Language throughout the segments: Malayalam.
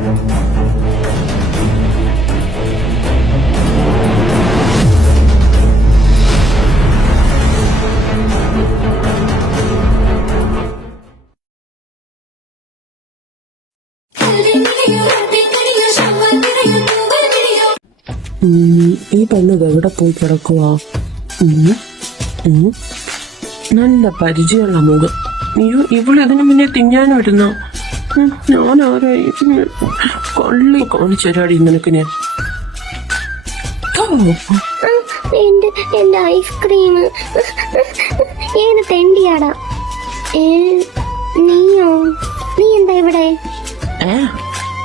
ഈ പെണ്ണത് എവിടെ പോയി കിടക്കുവാ? നല്ല പരിചയമുള്ള മുഖം. നീയോ ഇവളിതിനു മുന്നേ തിന്നാൻ വരുന്ന? ഞാൻ ആരായി കള്ളി കാണിച്ചു തരാടി നിനക്ക് ഞാൻ. എന്റെ ഐസ്ക്രീം ഏത് തെണ്ടിയാടാ? നീയോ? നീ എന്താ ഇവിടെ?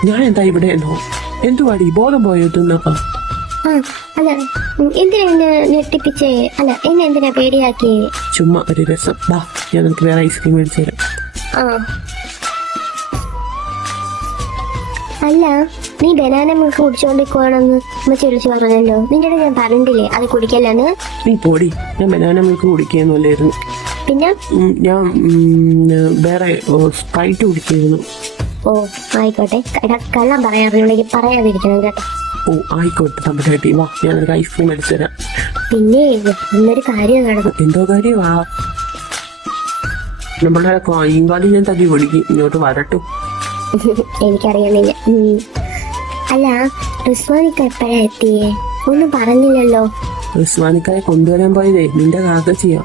ഞാൻ എന്താ ഇവിടെ എന്നോ? എന്തുവാടി ബോധം പോയോ തിന്നപ്പ? അല്ല എന്തിനാ എന്നെ ഞെട്ടിപ്പിച്ചേ? അല്ല എന്നെ എന്തിനാ പേടിയാക്കിയേ? ചുമ്മാ ഒരു രസം. ബാ ഞാൻ നിനക്ക് വേറെ ഐസ്ക്രീം മേടിച്ചു തരാം. അല്ല നീ ബനാന മിൽക്ക് കുടിച്ചോണ്ടിരിക്കുവാണെന്ന് അമ്മച്ചി വിളിച്ചു പറഞ്ഞല്ലോ. നിന്റെ ഞാൻ പറഞ്ഞില്ലേ അത് കുടിക്കല്ലെന്ന്? നീ പോടി, ഞാൻ ബനാന മിൽക്ക് കുടിക്കുകയൊന്നുമല്ലായിരുന്നു. പിന്നെ ഞാൻ വേറെ സ്പ്രൈറ്റ് കുടിക്കുന്നു. ഓ ആയിക്കോട്ടെ, കള്ളം പറയാറുണ്ടെങ്കിൽ പറയാതിരിക്കണം കേട്ടോ. ഓ ആയിക്കോട്ടെ തമ്പുരാട്ടി, വാ ഞാൻ നിനക്ക് ഐസ്ക്രീം മേടിച്ചു തരാം. പിന്നെ ഇന്നൊരു കാര്യം നടന്നു. എന്തോ കാര്യമാ? നമ്മളെ കോയിങ്കാലി ഞാൻ തല്ലി പിടിക്കും, ഇങ്ങോട്ട് വരട്ടും. എനിക്കറിയണില്ല. അല്ല റിസ്വാനിക്ക എപ്പോഴാ എത്തിയേ? ഒന്നും പറഞ്ഞില്ലല്ലോ. റിസ്വാനിക്കായെ കൊണ്ടുവരാൻ പോയതേ നിന്റെ കാക്കച്ചിയാ.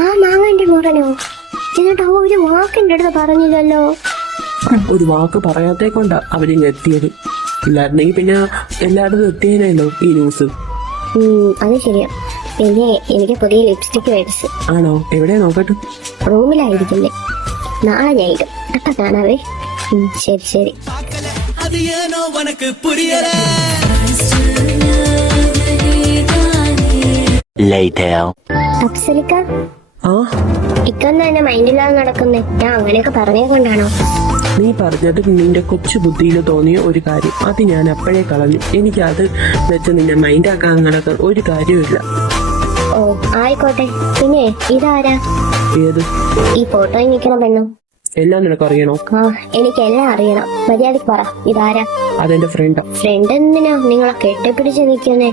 ആ മാങ്ങന്റെ മുറനോ? എന്നിട്ട് അവ ഒരു വാക്കിന്റെ അടുത്ത് പറഞ്ഞില്ലല്ലോ. ഒരു വാക്ക് പറയാത്തേ കൊണ്ടാ അവരിങ്ങ് എത്തിയത്. ഇല്ലായിരുന്നെങ്കിൽ പിന്നെ എല്ലായിടത്തും എത്തിയേനല്ലോ ഈ ന്യൂസ്. അത് ശരിയാ. പിന്നെ എനിക്ക് പുതിയ ലിപ്സ്റ്റിക് മേടിച്ചു. ആണോ? എവിടെയാ നോക്കട്ടെ. റൂമിലായിരിക്കില്ലേ? നാളെ ഞാൻ ഇടും. അപ്പൊ കാണാവേ. ശരി ശരി. അപ്സരിക്ക ഇക്കൊന്നും എന്നെ മൈൻഡില്ലാതെ നടക്കുന്നേ. ഞാൻ അങ്ങനെയൊക്കെ പറഞ്ഞേ കൊണ്ടാണോ? നീ പറഞ്ഞത് നിന്റെ കൊച്ചു ബുദ്ധിയിൽ തോന്നിയ ഒരു കാര്യം, അത് ഞാൻ അപ്പോഴേ കളഞ്ഞു. എനിക്കത് വെച്ച് നിന്നെ മൈൻഡാക്കാൻ നടക്കാൻ ഒരു കാര്യമില്ല. ഓ ആയിക്കോട്ടെ. പിന്നെ ഇതാരാ? ഏത്? ഈ ഫോട്ടോയിൽ നിൽക്കണ പെണ്ണു. എല്ലാം നിനക്ക് അറിയണോ? എനിക്കെല്ലാം അറിയണം. മര്യാദക്ക് പറ, ഇതാരാ? അതെന്റെ ഫ്രണ്ടാ. ഫ്രണ്ട് എന്തിനാ നിങ്ങളെ കെട്ടിപ്പിടിച്ച് നിൽക്കുന്നേ?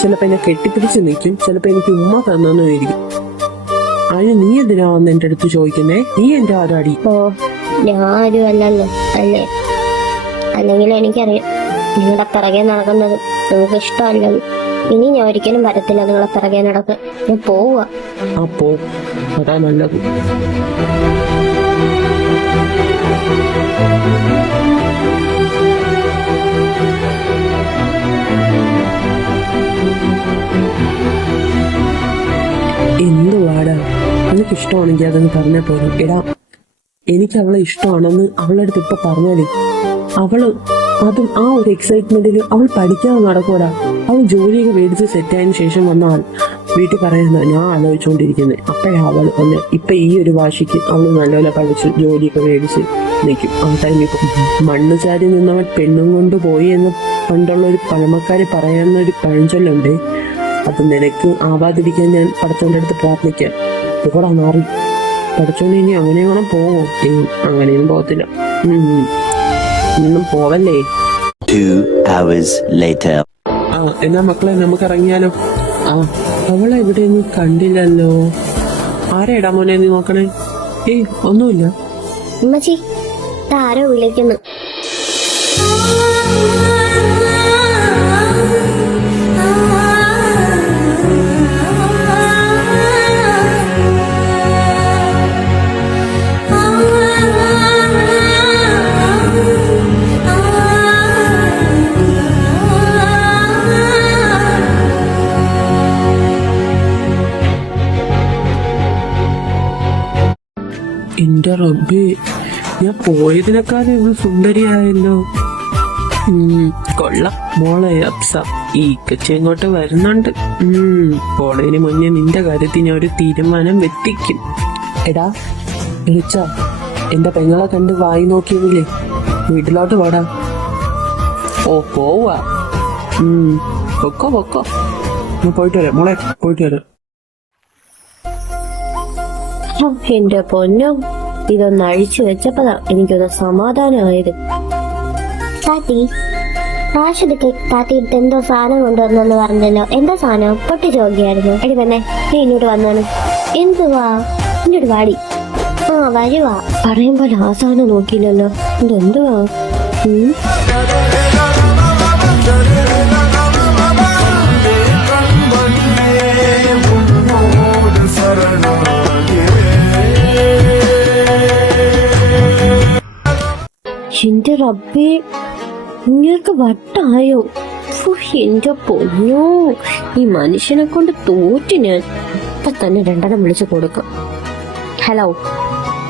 ചിലപ്പോ എന്നെ കെട്ടിപ്പിടിച്ച് നിൽക്കും, ചിലപ്പോ എനിക്ക് ഉമ്മ തന്നിരിക്കും. അതിന് നീ എന്തിനാ വന്ന് എന്റെ അടുത്ത് ചോദിക്കുന്നേ? നീ എന്റെ ആരാടി? ഓ ഞാൻ ആരും അല്ലല്ലോ അല്ലേ? അല്ലെങ്കിൽ എനിക്കറിയാം നിങ്ങളുടെ പിറകെ നടക്കുന്നത് നിങ്ങൾക്ക് ഇഷ്ടമല്ലെന്ന്. ഇനി ഞാൻ ഒരിക്കലും വരത്തില്ല നിങ്ങളെ പിറകെ നടക്കാൻ. ഞാൻ പോവുക. പോ, അതാ നല്ലത്. എന്തുവാടാ? നിനക്ക് ഇഷ്ടമാണെങ്കിൽ അതൊന്ന് പറഞ്ഞാൽ പോലും. എടാ എനിക്ക് അവളെ ഇഷ്ടമാണെന്ന് അവളുടെ അടുത്ത് ഇപ്പൊ പറഞ്ഞാലേ അതും ആ ഒരു എക്സൈറ്റ്മെന്റിൽ അവൾ പഠിക്കാതെ നടക്കൂടാ. അവൾ ജോലിയൊക്കെ മേടിച്ച് സെറ്റായതിനു ശേഷം വന്ന ആൾ വീട്ടിൽ പറയുന്നത് ഞാൻ ആലോചിച്ചുകൊണ്ടിരിക്കുന്നത്. അപ്പോഴാ അവൾ തന്നെ ഇപ്പൊ ഈ ഒരു വാശിക്ക് അവള് നല്ലപോലെ പഠിച്ച് ജോലിയൊക്കെ മേടിച്ച് നിൽക്കും. ആ ടൈമിൽ മണ്ണ് ചാരി നിന്നവൻ പെണ്ണും കൊണ്ട് പോയി എന്ന് പണ്ടുള്ള ഒരു പഴമക്കാര് പറയാവുന്ന ഒരു പഴഞ്ചൊല്ലുണ്ട്. അത് നിനക്ക് ആവാതിരിക്കാൻ ഞാൻ പഠിച്ചോന്റെ അടുത്ത് പ്രാർത്ഥിക്കാം. ഇവിടെ മാറി പഠിച്ചോണ്ട് ഇനി അങ്ങനെ വേണം പോവോ? അങ്ങനെയൊന്നും പോകത്തില്ല. ഒന്നും പോവല്ലേ. എന്നാ മക്കളെ നമുക്ക് ഇറങ്ങിയാലോ? അവളെ എവിടെയൊന്നും കണ്ടില്ലല്ലോ. ആരെടാ മോനെ നീ നോക്കണേ? ഒന്നുമില്ല. ഉമ്മച്ചി ആരോ വിളിക്കുന്നു. എന്റെ റബ്ബേ, ഞാൻ പോയതിനേക്കാളും ഇവള് സുന്ദരിയായല്ലോ. കൊള്ളാം മോളെ അപ്സ. ഈ കച്ചി ഇങ്ങോട്ട് വരുന്നുണ്ട്. പോണതിന് മുന്നേ നിന്റെ കാര്യത്തിൽ ഞാൻ ഒരു തീരുമാനം വെത്തിക്കും. എടാ വിളിച്ച എന്റെ പെങ്ങളെ കണ്ട് വായി നോക്കിയെങ്കിലേ വീട്ടിലോട്ട് വാടാ. പോവാ. പൊക്കോ. പോയിട്ട് വരാം മോളെ, പോയിട്ട് വരാം. എന്റെ പൊന്നോ, ഇതൊന്ന് അഴിച്ചു വെച്ചപ്പോഴാ എനിക്കൊന്ന് സമാധാനമായത്. താത്തി റാഷിദൊക്കെ താത്തിയിട്ട് എന്തോ സാധനം കൊണ്ടുവന്നെന്ന് പറഞ്ഞല്ലോ. എന്താ സാധനം? പൊട്ടി ചോദിക്കായിരുന്നു. എടി തന്നെ നീ ഇങ്ങോട്ട് വന്നാണ്. എന്തുവാ? ഇങ്ങോട്ട് വാടി. ആ വരുവാ. പറയുമ്പോൾ ആ സാധനം നോക്കിയില്ലല്ലോ. ഇതെന്തുവാ? എന്റെ റബ്ബേ, നിങ്ങൾക്ക് വട്ടായോ? എന്റെ പൊന്നോ, ഈ മനുഷ്യനെ കൊണ്ട് തോറ്റു ഞാൻ. ഇപ്പൊ തന്നെ 2 വിളിച്ചു കൊടുക്കും. ഹലോ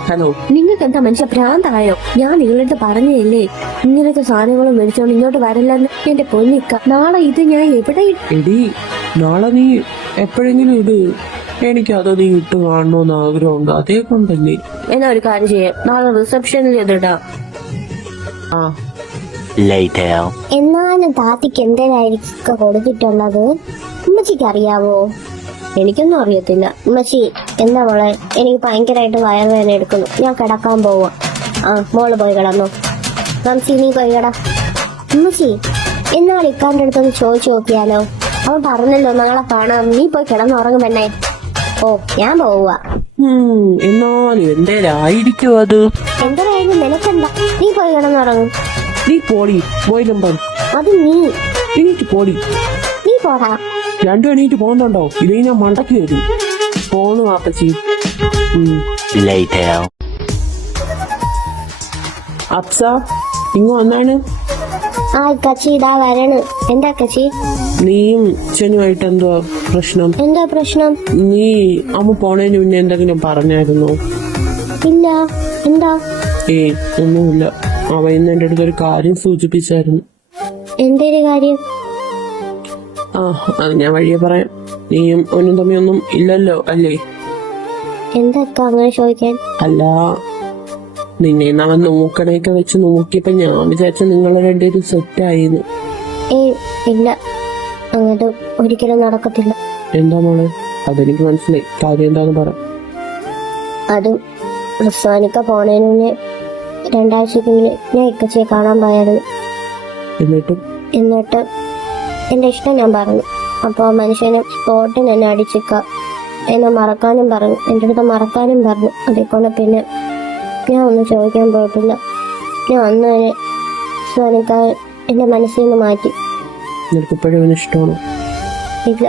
ഹലോ, നിങ്ങൾക്ക് എന്താ മനുഷ്യ ഭ്രാന്തായോ? ഞാൻ നിങ്ങളടുത്ത് പറഞ്ഞില്ലേ ഇങ്ങനത്തെ സാധനങ്ങളും മേടിച്ചോണ്ട് ഇങ്ങോട്ട് വരില്ലെന്ന്. എന്റെ പൊന്നിക്ക, നാളെ ഇത് ഞാൻ എവിടെ എടി നാളെ നീ എപ്പോഴെങ്കിലും ഇട്. എനിക്കത് നീ ഇട്ട് കാണണമെന്ന് ആഗ്രഹമുണ്ട്, അതേ കൊണ്ടല്ലേ. എന്നാ ഒരു കാര്യം ചെയ്യാം, നാളെ റിസപ്ഷനിൽ ഇതിടാം. ആ എന്നാലും താത്തിക്ക് എന്തേലായിരിക്കും കൊടുത്തിട്ടുള്ളത്? ഉമ്മച്ചിക്ക് അറിയാവോ? എനിക്കൊന്നും അറിയത്തില്ല. ഉമ്മച്ചി എന്താ മോളെ, എനിക്ക് ഭയങ്കരമായിട്ട് വയറുവേദന എടുക്കുന്നു, ഞാൻ കിടക്കാൻ പോവാ. ആ മോള് പോയി കിടന്നു. റംസി നീ പോയി കിട. ഉമ്മച്ചി എന്നാൽ ഇക്കാന്റെ അടുത്തൊന്ന് ചോദിച്ചു നോക്കിയാലോ? അവൻ പറഞ്ഞല്ലോ നാളെ കാണാം, നീ പോയി കിടന്നുറങ്ങും പെണ്ണേ. ഓ ഞാൻ പോവാ. എന്നാലും എന്തേലായിരിക്കും അത്. എന്തായാലും നിനക്കെന്താ, നീ പോയി കിടന്നുറങ്ങും. നീ പോടി, പോയില്ലമ്പൻ. അത് നീ എണീറ്റ് പോടി. നീ പോടാ. 2 എണീറ്റ് പോകുന്നുണ്ടോ? ഇതേ ഞാൻ മണ്ടക്കി വരും. പോന്നു വാപ്പച്ചി. അപ്സ ഇങ്ങ് വന്നാണ്. ആ കച്ചി ഇതാ വരണു. എന്താ കച്ചി? നീയും ചെനുമായിട്ട് എന്തോ പ്രശ്നം? എന്താ പ്രശ്നം? നീ അമ്മ പോണേന് മുന്നേ എന്തെങ്കിലും പറഞ്ഞായിരുന്നോ? ഇല്ല. എന്താ? ഒന്നുമില്ല. അവ ഇന്ന് എന്റെ അടുത്തൊരു കാര്യം സൂചിപ്പിച്ചായിരുന്നു. എന്തൊരു കാര്യം? ആ അത് ഞാൻ വഴിയെ പറയാം. നീയും ഒന്നും തമ്മിയൊന്നും ഇല്ലല്ലോ അല്ലേ? എന്താ അങ്ങനെ ചോദിക്കാൻ? അല്ല, നിന്നെ അവൻ നോക്കണയൊക്കെ വെച്ച് നോക്കിയപ്പോ ഞാൻ വിചാരിച്ച നിങ്ങളെ രണ്ടുപേരും സെറ്റായിരുന്നു. ഇല്ല, അങ്ങോട്ട് ഒരിക്കലും നടക്കത്തില്ല. എന്താ മോളെ? അതെനിക്ക് മനസ്സിലായി. കാര്യം എന്താന്ന് പറ. അതും റിസ്വാനിക്ക പോണേന് മുന്നേ 2 ആഴ്ചക്കുള്ളിൽ ഞാൻ ഇക്കച്ചിയെ കാണാൻ പോയായിരുന്നു. എന്നിട്ട് എന്റെ ഇഷ്ടം ഞാൻ പറഞ്ഞു. അപ്പൊ മനുഷ്യന് സ്പോട്ടിന് എന്നെ അടിച്ചിക്ക എന്നെ മറക്കാനും പറഞ്ഞു. എന്റെ അടുത്ത് മറക്കാനും പറഞ്ഞു. അതേപോലെ പിന്നെ ഞാൻ ഒന്നും ചോദിക്കാൻ പോയിട്ടില്ല. ഞാൻ അന്ന് തന്നെ റിസ്വാനിക്ക എന്റെ മനസ്സിൽ നിന്ന് മാറ്റി. ഇഷ്ടമാണോ? ഇല്ല,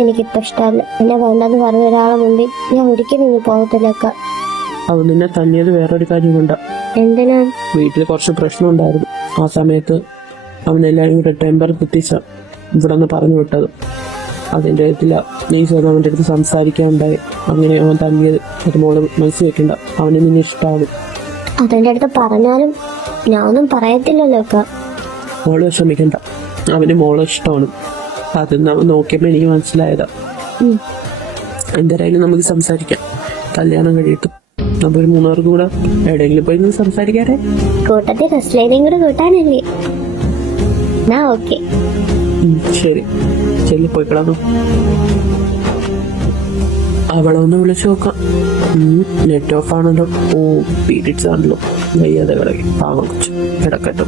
എനിക്കിപ്പോ ഇഷ്ടമല്ല. എന്നെ വേണ്ടെന്ന് പറഞ്ഞ ഒരാളെ മുമ്പിൽ ഞാൻ ഒരിക്കലും ഇനി പോകത്തില്ലക്ക. അവൻ നിന്നെ തല്ലിയത് വേറൊരു കാര്യമുണ്ട്. എന്തിനാ? വീട്ടിൽ കുറച്ച് പ്രശ്നം ഉണ്ടായിരുന്നു. ആ സമയത്ത് അവൻ എല്ലാവരും കൂടെ ടെമ്പർ കുത്തിച്ച ഇവിടെ നിന്ന് പറഞ്ഞു വിട്ടത്. അതിന്റെ കാര്യത്തില നീ സ്വന്തം അവന്റെ അടുത്ത് സംസാരിക്കാനുണ്ടായി. അങ്ങനെ അവൻ തല്ലിയത്. അത് മോള് മനസ്സിൽ വെക്കണ്ട. അവന് നിന്നെ ഇഷ്ടമാകും. അതെന്റെ അടുത്ത് പറഞ്ഞാലും ഞാൻ ഒന്നും പറയത്തില്ലല്ലോ അക്ക. മോള് ശ്രമിക്കണ്ട. അവന് മോളെ ഇഷ്ടമാണ്. അതെന്ന് അവൻ നോക്കിയപ്പോ എനിക്ക് മനസ്സിലായതാ. എന്തായാലും നമുക്ക് സംസാരിക്കാം. കല്യാണം കഴിയിട്ടും നമ്മളൊരു 3 പേർക്ക് കൂടെ എവിടെയെങ്കിലും പോയി സംസാരിക്കാറേ. കൂട്ടത്തിൽ റെസ്ലൈനും കൂടെ കൂട്ടാനല്ലേ? ഓക്കെ ശരി, ശരി പോയി കിടന്നു. അവളെ ഒന്ന് വിളിച്ചു നോക്കാം. നെറ്റ് ഓഫ് ആണല്ലോ. പീരിയഡ്സ് ആണല്ലോ. വയ്യാതെ കിടക്കും. പാവം കൊച്ചു കിടക്കട്ടെ.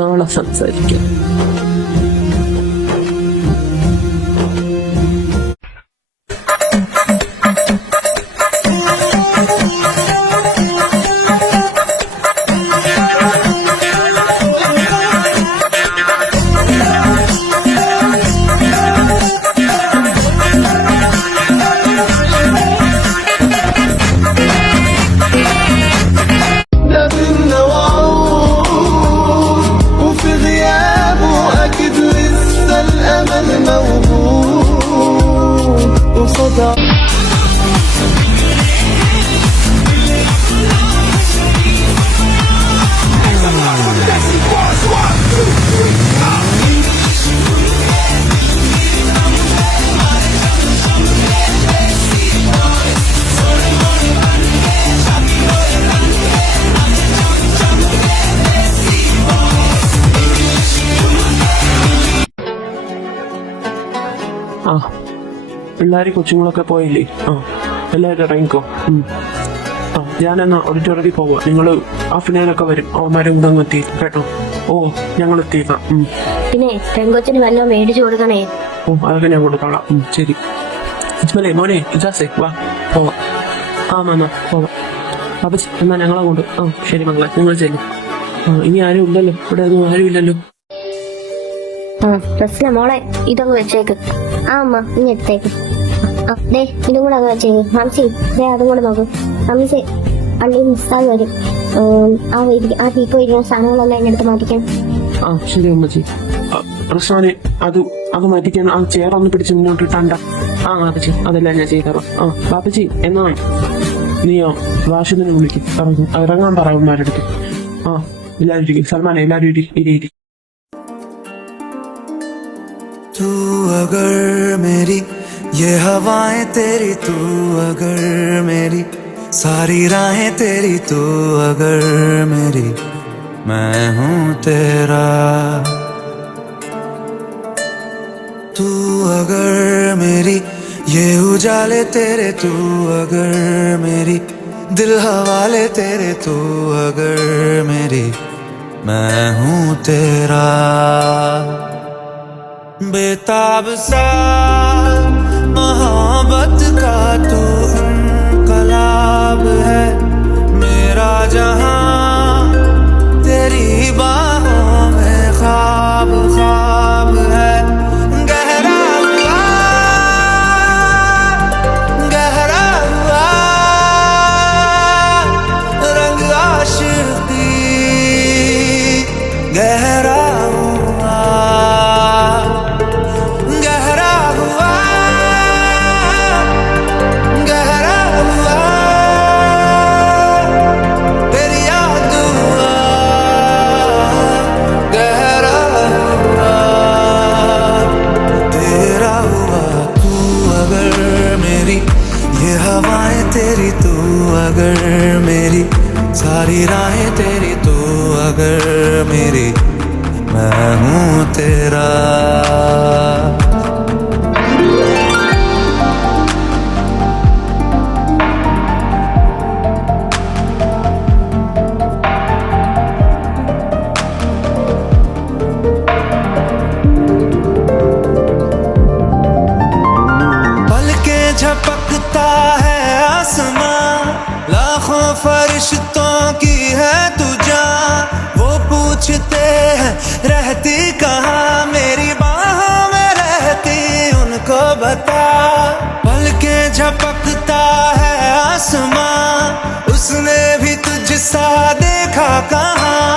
നാളെ സംസാരിക്കാം. പിള്ളേര് കൊച്ചുങ്ങളൊക്കെ പോയില്ലേ? എല്ലാവരും ഇറങ്ങിക്കോ. ഞാനെന്നാ ഓഡിറ്റോറിയത്തിൽ പോവാ. നിങ്ങള് അഫ്നാനൊക്കെ വരും, അവന്മാരെ കൂടെ എത്തി കേട്ടോ. ഓ ഞങ്ങൾ എത്തിയേക്കാം. പിന്നെ പെങ്കൊച്ചിന് വല്ലതും മേടിച്ചു കൊടുക്കണേ. ഓ അതൊക്കെ ഞാൻ കൊടുത്തോളാം. ശരി. ഇസ്മലേ മോനെ ഇജാസേ വാ പോവാം. മാമ പോവാം. ബാബച്ചി എന്നാ ഞങ്ങളെ കൊണ്ട്. ശരി മകളെ നിങ്ങൾ ചെല്ലും. ഇനി ആരും ഇല്ലല്ലോ, ഇവിടെ ഒന്നും ആരും ഇല്ലല്ലോ. പ്രശ്നം മോളെ ഇതൊക്കെ വെച്ചേക്ക്. അമ്മ നീ എടുത്തേക്ക്. ദേ ഇതും കൂടെ അങ്ങ് വെച്ചേക്ക്. ഹംസി ദേ അതും കൂടെ നോക്ക്. ഹംസി അള്ളി മിസ്സായി വരും. ആ തീക്കോ ഇരിക്കുന്ന സാധനങ്ങളെല്ലാം എന്നെ അടുത്ത് മാറ്റിക്കാൻ. ശരി അമ്മച്ചി. റസ്വാനെ അത് മാറ്റിക്കാൻ ആ ചെയർ ഒന്ന് പിടിച്ച് മുന്നോട്ട് ഇട്ടാണ്ട. ബാപ്പച്ചി അതെല്ലാം ഞാൻ ചെയ്തറോ. ബാപ്പച്ചി എന്നാ നീയോ വാഷിദിനെ വിളിക്കും, ഇറങ്ങാൻ പറയന്മാരെടുത്ത്. എല്ലാവരും ഇരിക്കും. സൽമാനെ എല്ലാവരും ഇരി. तू अगर मेरी ये हवाएं तेरी, तू अगर मेरी सारी राहें तेरी, तू अगर मेरी मैं हूँ तेरा. तू अगर मेरी ये उजाले तेरे, तू अगर मेरी दिल हवाले तेरे, तू अगर मेरी मैं हूँ तेरा. बेताब सा मोहब्बत का तू इनकलाब है. मेरा जहां तेरी बाहों में ख्वाब ख्वाब है. गहरा हुआ रंग आशिकी, गहरा तेरी, तू अगर मेरी सारी राहें तेरी, तू अगर मेरी मैं हूँ तेरा. पलके झपकता है लाखों फरिश्तों की है तू जान. वो पूछते हैं रहती कहाँ, मेरी बाहों में रहती उनको बता. पलके झपकता है आसमां, उसने भी तुझसा देखा कहाँ.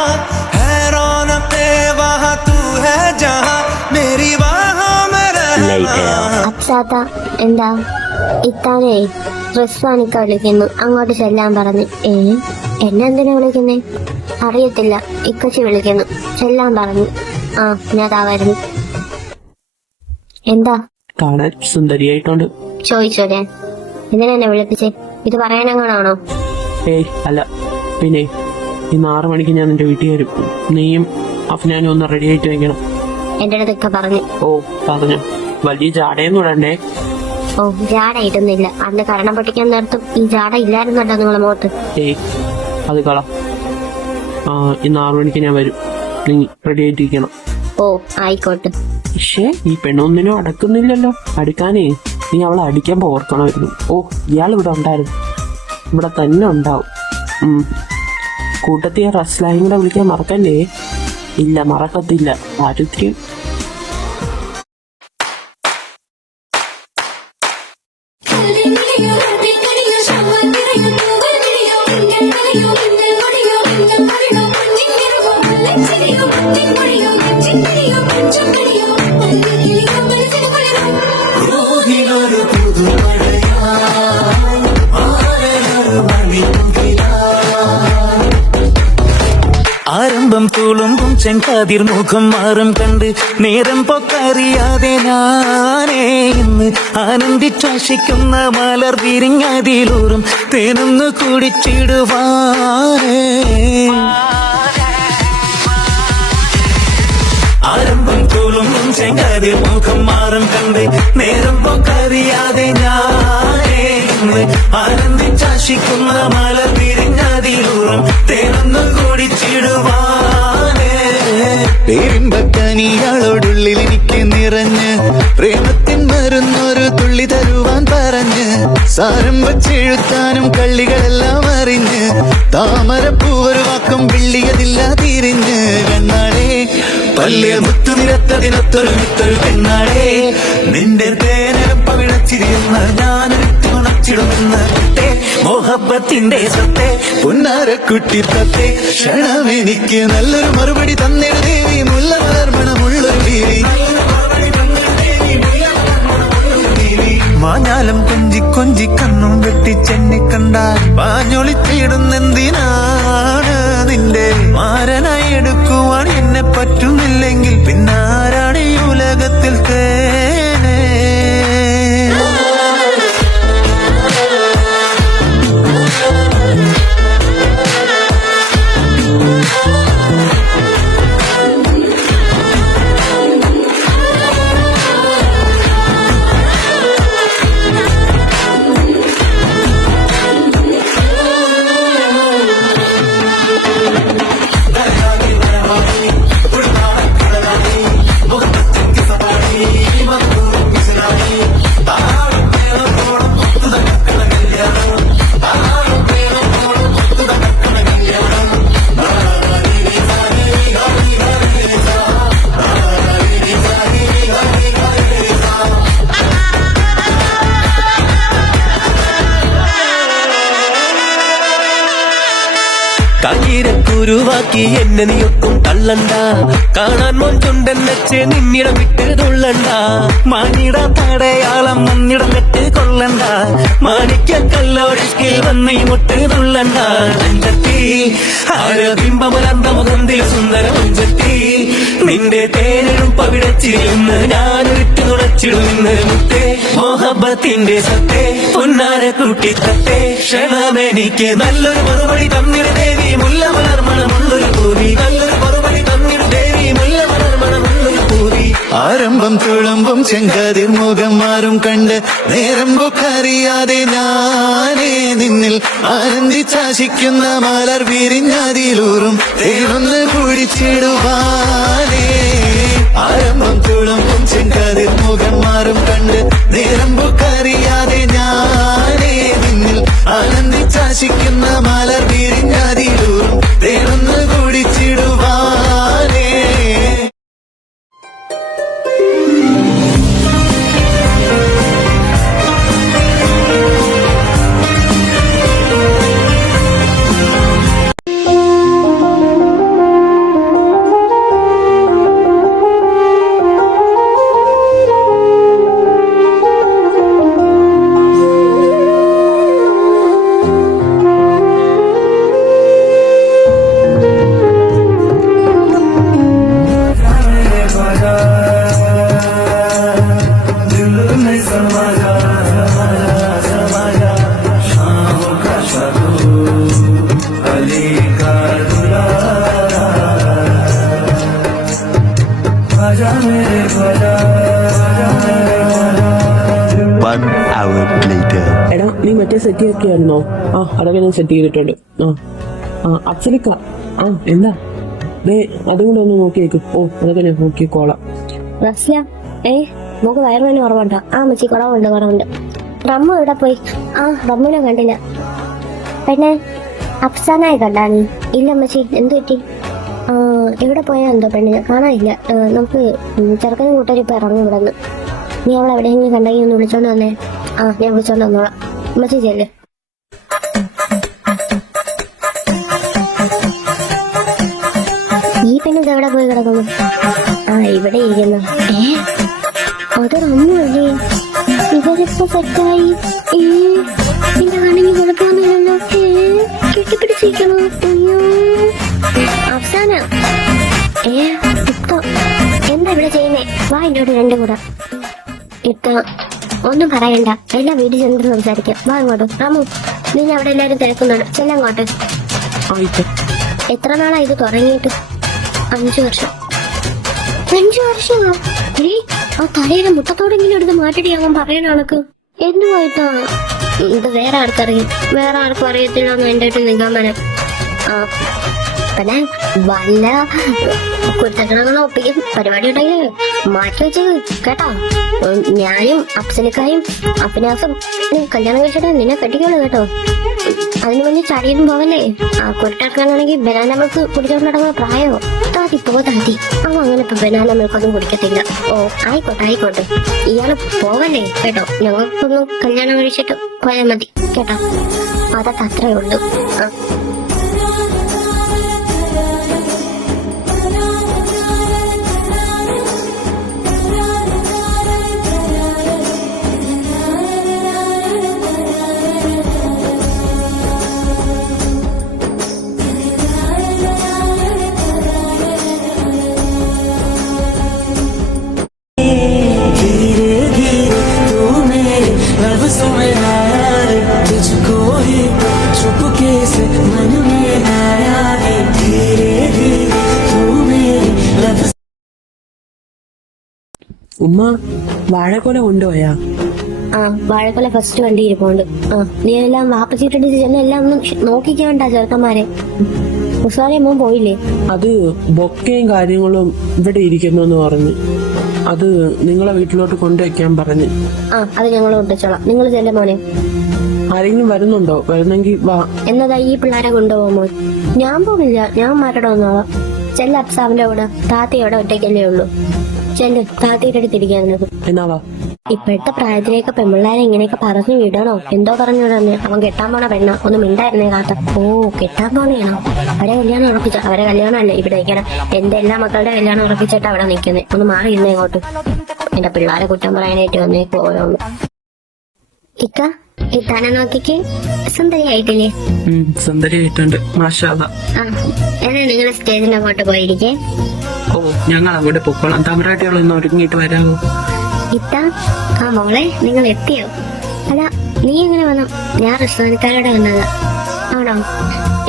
है रौनके वहाँ तू है जहाँ, मेरी बाहों में रहना. അച്ഛാത്ത എന്താ ഇത്താനേ റിസ്വാനിക്ക വിളിക്കുന്നു, അങ്ങോട്ട് ചെല്ലാൻ പറഞ്ഞു. എന്നെന്തിനാ വിളിക്കുന്നേ? അറിയത്തില്ല, ഇക്കച്ചി വിളിക്കുന്നു, ചെല്ലാൻ പറഞ്ഞു. ഞാൻ അതാ വരുന്നു. എന്താ? കാണാൻ സുന്ദരിയായിട്ടുണ്ട്. ചോദിച്ചോ ഞാൻ എന്തിനാ വിളിപ്പിച്ചേ? ഇത് പറയാനെങ്ങാണോ? അല്ല. പിന്നെ ഇന്ന് 6 മണിക്ക് ഞാൻ നിന്റെ വീട്ടിൽ വരും. നീയും അഫ്നാനും ഒന്ന് റെഡി ആയിട്ട് വെക്കണം. എന്റെ അടുത്തൊക്കെ പറഞ്ഞു. പറഞ്ഞു. വലിയ ജാടയൊന്നും ഇടണ്ടേ. ജാട ഇടുന്നില്ല. അന്ന് കരണം പൊട്ടിക്കാൻ നേരത്തും ഈ ജാട ഇല്ലായിരുന്നല്ലോ നിങ്ങളെ മുഖത്ത്. അത് കള. ഇന്ന് 6 മണിക്ക് ഞാൻ വരും. നീ റെഡി ആയിട്ടിരിക്കണം. ആയിക്കോട്ടെ. പക്ഷേ ഈ പെണ്ണൊന്നിനും അടക്കുന്നില്ലല്ലോ. അടുക്കാനേ നീ അവളെ അടിക്കാൻ ഓർക്കണമായിരുന്നു. ഇയാൾ ഇവിടെ ഉണ്ടായിരുന്നു, ഇവിടെ തന്നെ ഉണ്ടാവും. കൂട്ടത്തിയ റസ്ലായും കൂടെ വിളിക്കാൻ മറക്കല്ലേ? ഇല്ല, മറക്കത്തില്ല. ആരുത്തിരി ആരംഭം തുളുമ്പും ചെങ്കാതിർ മുഖം മാറും കണ്ട് നേരം പൊക്കറിയാതെ ഞാനേ ഇന്ന് ആനന്ദിച്ചാശിക്കുന്ന മലർ വിരിഞ്ഞതിലൂറും തേനൊന്ന് കുടിച്ചിടുവാനേ. ആരംഭം തുളുമ്പും ചെങ്കാതിർ മുഖം മാറും കണ്ട് നേരം പൊക്കറിയാതെ ഞാനേ ഇന്ന് ആനന്ദിച്ചാശിക്കുന്ന മലർ തേനൊന്നു കുടിച്ചിടുവാനേ. പേരിമ്പക്കനിയാളോടുള്ളിൽ എനിക്ക് നിറഞ്ഞ് പ്രേമത്തിൻ മരുന്നൊരു തുള്ളി തരുവാൻ പറഞ്ഞ് സാരം വച്ചെഴുത്താനും കള്ളികളെല്ലാം അറിഞ്ഞ് താമരപ്പൂവൊരു വാക്കും വിള്ളിയതില്ല തിരിഞ്ഞ് കണ്ണാടേ പല്ലിയ മുത്തു നിരത്തതിനൊത്തൊരു മിത്തൊരു പെണ്ണാടേ. നിന്റെ തേനരം പവിഴച്ചിരിയുന്ന ഞാനൊരിട്ട് ഉണച്ചിടുന്ന കുട്ടേ മോഹബത്തിന്റെ സത്തേ പൊന്നാരക്കുട്ടി തത്തേ ക്ഷണമെനിക്ക് നല്ലൊരു മറുപടി തന്നിട ദേവി മുല്ല മലർമണമുള്ളൊരു ബീവി മാഞ്ഞാലം കൊഞ്ചി കൊഞ്ചി കണ്ണും വെട്ടിച്ചെന്നെ കണ്ടാൽ പാഞ്ഞൊളിച്ചിടുന്നെന്തിനാണ് നിന്റെ മാരനായി എടുക്കുവാൻ എന്നെ പറ്റുന്നില്ലെങ്കിൽ പിന്നാരാണ് ഈ ഉലകത്തിൽ തേനേ. കാഞ്ഞിരക്കുരുവാക്കി എന്നെ നീയൊട്ടും തള്ളണ്ട, കാണാൻ മൊഞ്ചുണ്ടൻ വെച്ച് നിന്നിടം വിട്ട് തുള്ളണ്ട. മാനിട തടയാളം മുന്നിടം വെട്ട് കൊള്ളണ്ട, മാണിക്കല്ലോടിൽ വന്ന് ഈ മുട്ട് തുള്ളണ്ട. നെഞ്ചത്തി ആരബിംബമലർന്ന മുഖന്തിൽ സുന്ദര മുഞ്ചത്തി നിന്റെ തേനരും പവിഴച്ചിരുന്ന് ഞാനൊരിട്ട് തുളച്ചിടുന്ന് മുത്തേ മോഹബത്തിന്റെ സത്തേ പൊന്നാര കൂട്ടിത്തത്തേ. ക്ഷണമെനിക്ക് നല്ലൊരു മറുപടി തന്നിട ദേവി മുല്ല മലർമണമുള്ളൊരു പൂവി. നല്ലൊരു മറുപടി തന്നിട ദേവി മുല്ല മലർമണമുള്ളൊരു പൂവി. ആരംഭം തുളുമ്പും ചെങ്കതിർ മുഖം മാറും കണ്ട് നേരം പൊക്കറിയാതെ ഞാനേ നിന്നിൽ ആനന്ദിച്ചാശിക്കുന്ന മലർ വിരിഞ്ഞതിലൂറും തേനൊന്ന് കുടിച്ചിടുവാനേ. ആരംഭം തുളുമ്പും ചെങ്കതിർ മുഖം മാറും കണ്ട് നേരം പൊക്കറിയാതെ ഞാനേ നിന്നിൽ ആനന്ദിച്ചാശിക്കുന്ന മലർ വിരിഞ്ഞതിലൂറും തേനൊന്ന് കുടിച്ചിടുവാനേ. എടാ നീ മറ്റേ സെറ്റ് ആക്കിയായിരുന്നോ? ആ അതൊക്കെ ഞാൻ സെറ്റ് ചെയ്തിട്ടുണ്ട്. അഫ്സലിക്ക എന്താ ദേ അതും കൂടെ ഒന്ന് നോക്കിയേക്ക്. അതൊക്കെ ഞാൻ നോക്കിക്കോളാം. റസ്ല നമുക്ക് വയറുവേന കുറവുണ്ടോ? മച്ചി കുറവുണ്ട്. റമ്മു എവിടെ പോയി? റമ്മുനെ കണ്ടില്ല. പിന്നെ അഫ്സാനായി കണ്ടാ നീ? ഇല്ല അമ്മച്ചി, എന്ത് പറ്റി? എവിടെ പോയാ എന്തോ പെണ്ണിനെ കാണാനില്ല. നമുക്ക് ചെറുക്കനും കൂട്ടരും ഇപ്പൊ ഇറങ്ങും ഇവിടെ നിന്ന്. നീ അവളെ എവിടെയെങ്കിലും കണ്ടെങ്കിൽ ഒന്ന് വിളിച്ചോണ്ട് വന്നേ. ഞാൻ വിളിച്ചോണ്ട് വന്നോളാം. അമ്മച്ചി ചെല്ല്. ഈ പെണ്ണ് ഇതെവിടെ പോയി കിടക്കുന്നു? ഇവിടെ ഇരിക്കുന്നു. അത് റമ്മുവല്ലേ? ഇവരിപ്പോ സെറ്റായി. പിന്നെ ആണെങ്കിൽ കുഴപ്പമൊന്നുമില്ലല്ലോ. കെട്ടിപ്പിടിച്ചിരിക്കണോ? അഫ്സാന എന്താ ഇവിടെ ചെയ്യുന്നേ? വാ എന്നോട് രണ്ടും കൂടെ. ഒന്നും പറയണ്ട, എല്ലാം വീട്ടിൽ ചെന്നിട്ട് സംസാരിക്കാം. വാ ഇങ്ങോട്ട്. റാമു, നീ അവിടെ എല്ലാരും തിരക്കുന്നുണ്ട്, ചെല്ലങ്ങോട്ട്. എത്ര നാളാ ഇത് തുടങ്ങിയിട്ട്? 5 വർഷം. 5 വർഷമോ? ആ തലയുടെ മുട്ടത്തോടെങ്കിലും എടുത്ത് മാറ്റിട്ട് അവൻ പറയണ കണക്ക്. എന്തുമായിട്ടാ ഇത്? വേറെ ആർക്കറിയും? വേറെ ആർക്കും അറിയത്തില്ലെന്ന് എന്റെ ആയിട്ട് നിഗമനം. ആ പിന്നെ വല്ല കുരുത്തങ്ങളോ ഒപ്പിക്കും പരിപാടി ഉണ്ടെങ്കിൽ മാറ്റി വെച്ച് കേട്ടോ. ഞാനും അഫ്സലിക്കായും അഫിനാസും കല്യാണം കഴിച്ചിട്ട് നിന്നെ കെട്ടിക്കുള്ളൂ കേട്ടോ. അതിന് വേണ്ടി ചടിയൊന്നും പോവല്ലേ. ആ കുരുട്ടക്കാണെങ്കിൽ ബനാന മിൽക്ക് കുടിച്ചോണ്ട് നടക്കുന്ന പ്രായമോ. താത്തി താത്തി അവ അങ്ങനെ ഇപ്പൊ ബനാന മിൽക്കൊന്നും കുടിക്കത്തില്ല. ഓ ആയിക്കോട്ടെ ഇയാള് പോവല്ലേ കേട്ടോ. ഞങ്ങൾക്കൊന്ന് കല്യാണം കഴിച്ചിട്ട് പോയാൽ മതി കേട്ടോ. അതൊക്കെ അത്രേ ഉള്ളൂ. ആ तुझको ही चुपके से मन में आया है धीरे धीरे तू मेरी लब ഉമ്മ വാഴക്കൊല കൊണ്ടുപോയാ? ആ വാഴക്കൊല ഫസ്റ്റ് വണ്ടി ഇരിപ്പുണ്ട്. ആ നീ എല്ലാം വാപ്പച്ചിട്ടിട്ട് എല്ലാം ഒന്ന് നോക്കിക്കാണ്ടാ ചെറുക്കന്മാരെ. ഉസാറെ മോൻ പോയില്ലേ? അത് ബൊക്കയും കാര്യങ്ങളും ഇവിടെ ഇരിക്കുന്നു എന്ന് പറഞ്ഞു. അത് നിങ്ങളെ വീട്ടിലോട്ട് കൊണ്ടുവയ്ക്കാൻ പറഞ്ഞു. ആ അത് ഞങ്ങൾ കൊണ്ടുവച്ചോളാം. നിങ്ങൾ ചെല്ലേ മോനെ. ആരെങ്കിലും വരുന്നുണ്ടോ? വരുന്നെങ്കിൽ വാ. എന്നതാ ഈ പിള്ളേരെ കൊണ്ടുപോകുമോ? ഞാൻ പോകില്ല, ഞാൻ മാറ്റട വന്നോളാം. ചെല്ല അപ്സാവിന്റെ കൂടെ. താത്തി അവിടെ ഒറ്റയ്ക്കല്ലേ ഉള്ളൂ. ചെല്ല് താത്തിയുടെ അടുത്തിരിക്കാൻ. എന്നാ വാ. ഇപ്പോഴത്തെ പ്രായത്തിലേക്ക് പെൺപിള്ളേരെ ഇങ്ങനെയൊക്കെ പറഞ്ഞു വിടണോ? എന്തോ പറഞ്ഞു വിടണേ. അവൻ കെട്ടാൻ പോണ പെണ്ണ ഒന്ന് മിണ്ടായിരുന്നേ കാത്ത. ഓ കെട്ടാൻ പോണെയാണോ? അവരെ കല്യാണം ഉറപ്പിച്ച അവരെ കല്യാണം അല്ലേ ഇവിടെ നിൽക്കണം. എന്റെ എല്ലാ മക്കളുടെ കല്യാണം ഉറപ്പിച്ചിട്ട് അവിടെ നിൽക്കുന്നേ. ഒന്ന് മാറി ഇരുന്നേ ഇങ്ങോട്ട്. എന്റെ പിള്ളേരെ കുറ്റം പറയാനായിട്ട് വന്നേക്ക് ഓരോന്ന്. ഇക്ക ഇത്താനെ നോക്കിക്ക് സുന്ദരിയായിട്ടില്ലേ? സുന്ദരിയായിട്ടുണ്ട്. മാഷാ അല്ലാ. ആ എന്നാ നിങ്ങൾ സ്റ്റേജിന്റെ അങ്ങോട്ട് പോയിരിക്കേ. ഓ ഞങ്ങൾ അങ്ങോട്ട് പൊക്കോളാം. തമരാട്ടികളൊന്ന് ഒരുങ്ങിയിട്ട് വരാമോ? ഇത്ത ആ മോളെ നിങ്ങൾ എത്തിയോ? അല്ല നീ എങ്ങനെ വന്നു? ഞാൻ റെസ്റ്റോറൻറ്റുകാരോടെ വന്നതാ. ആണോ?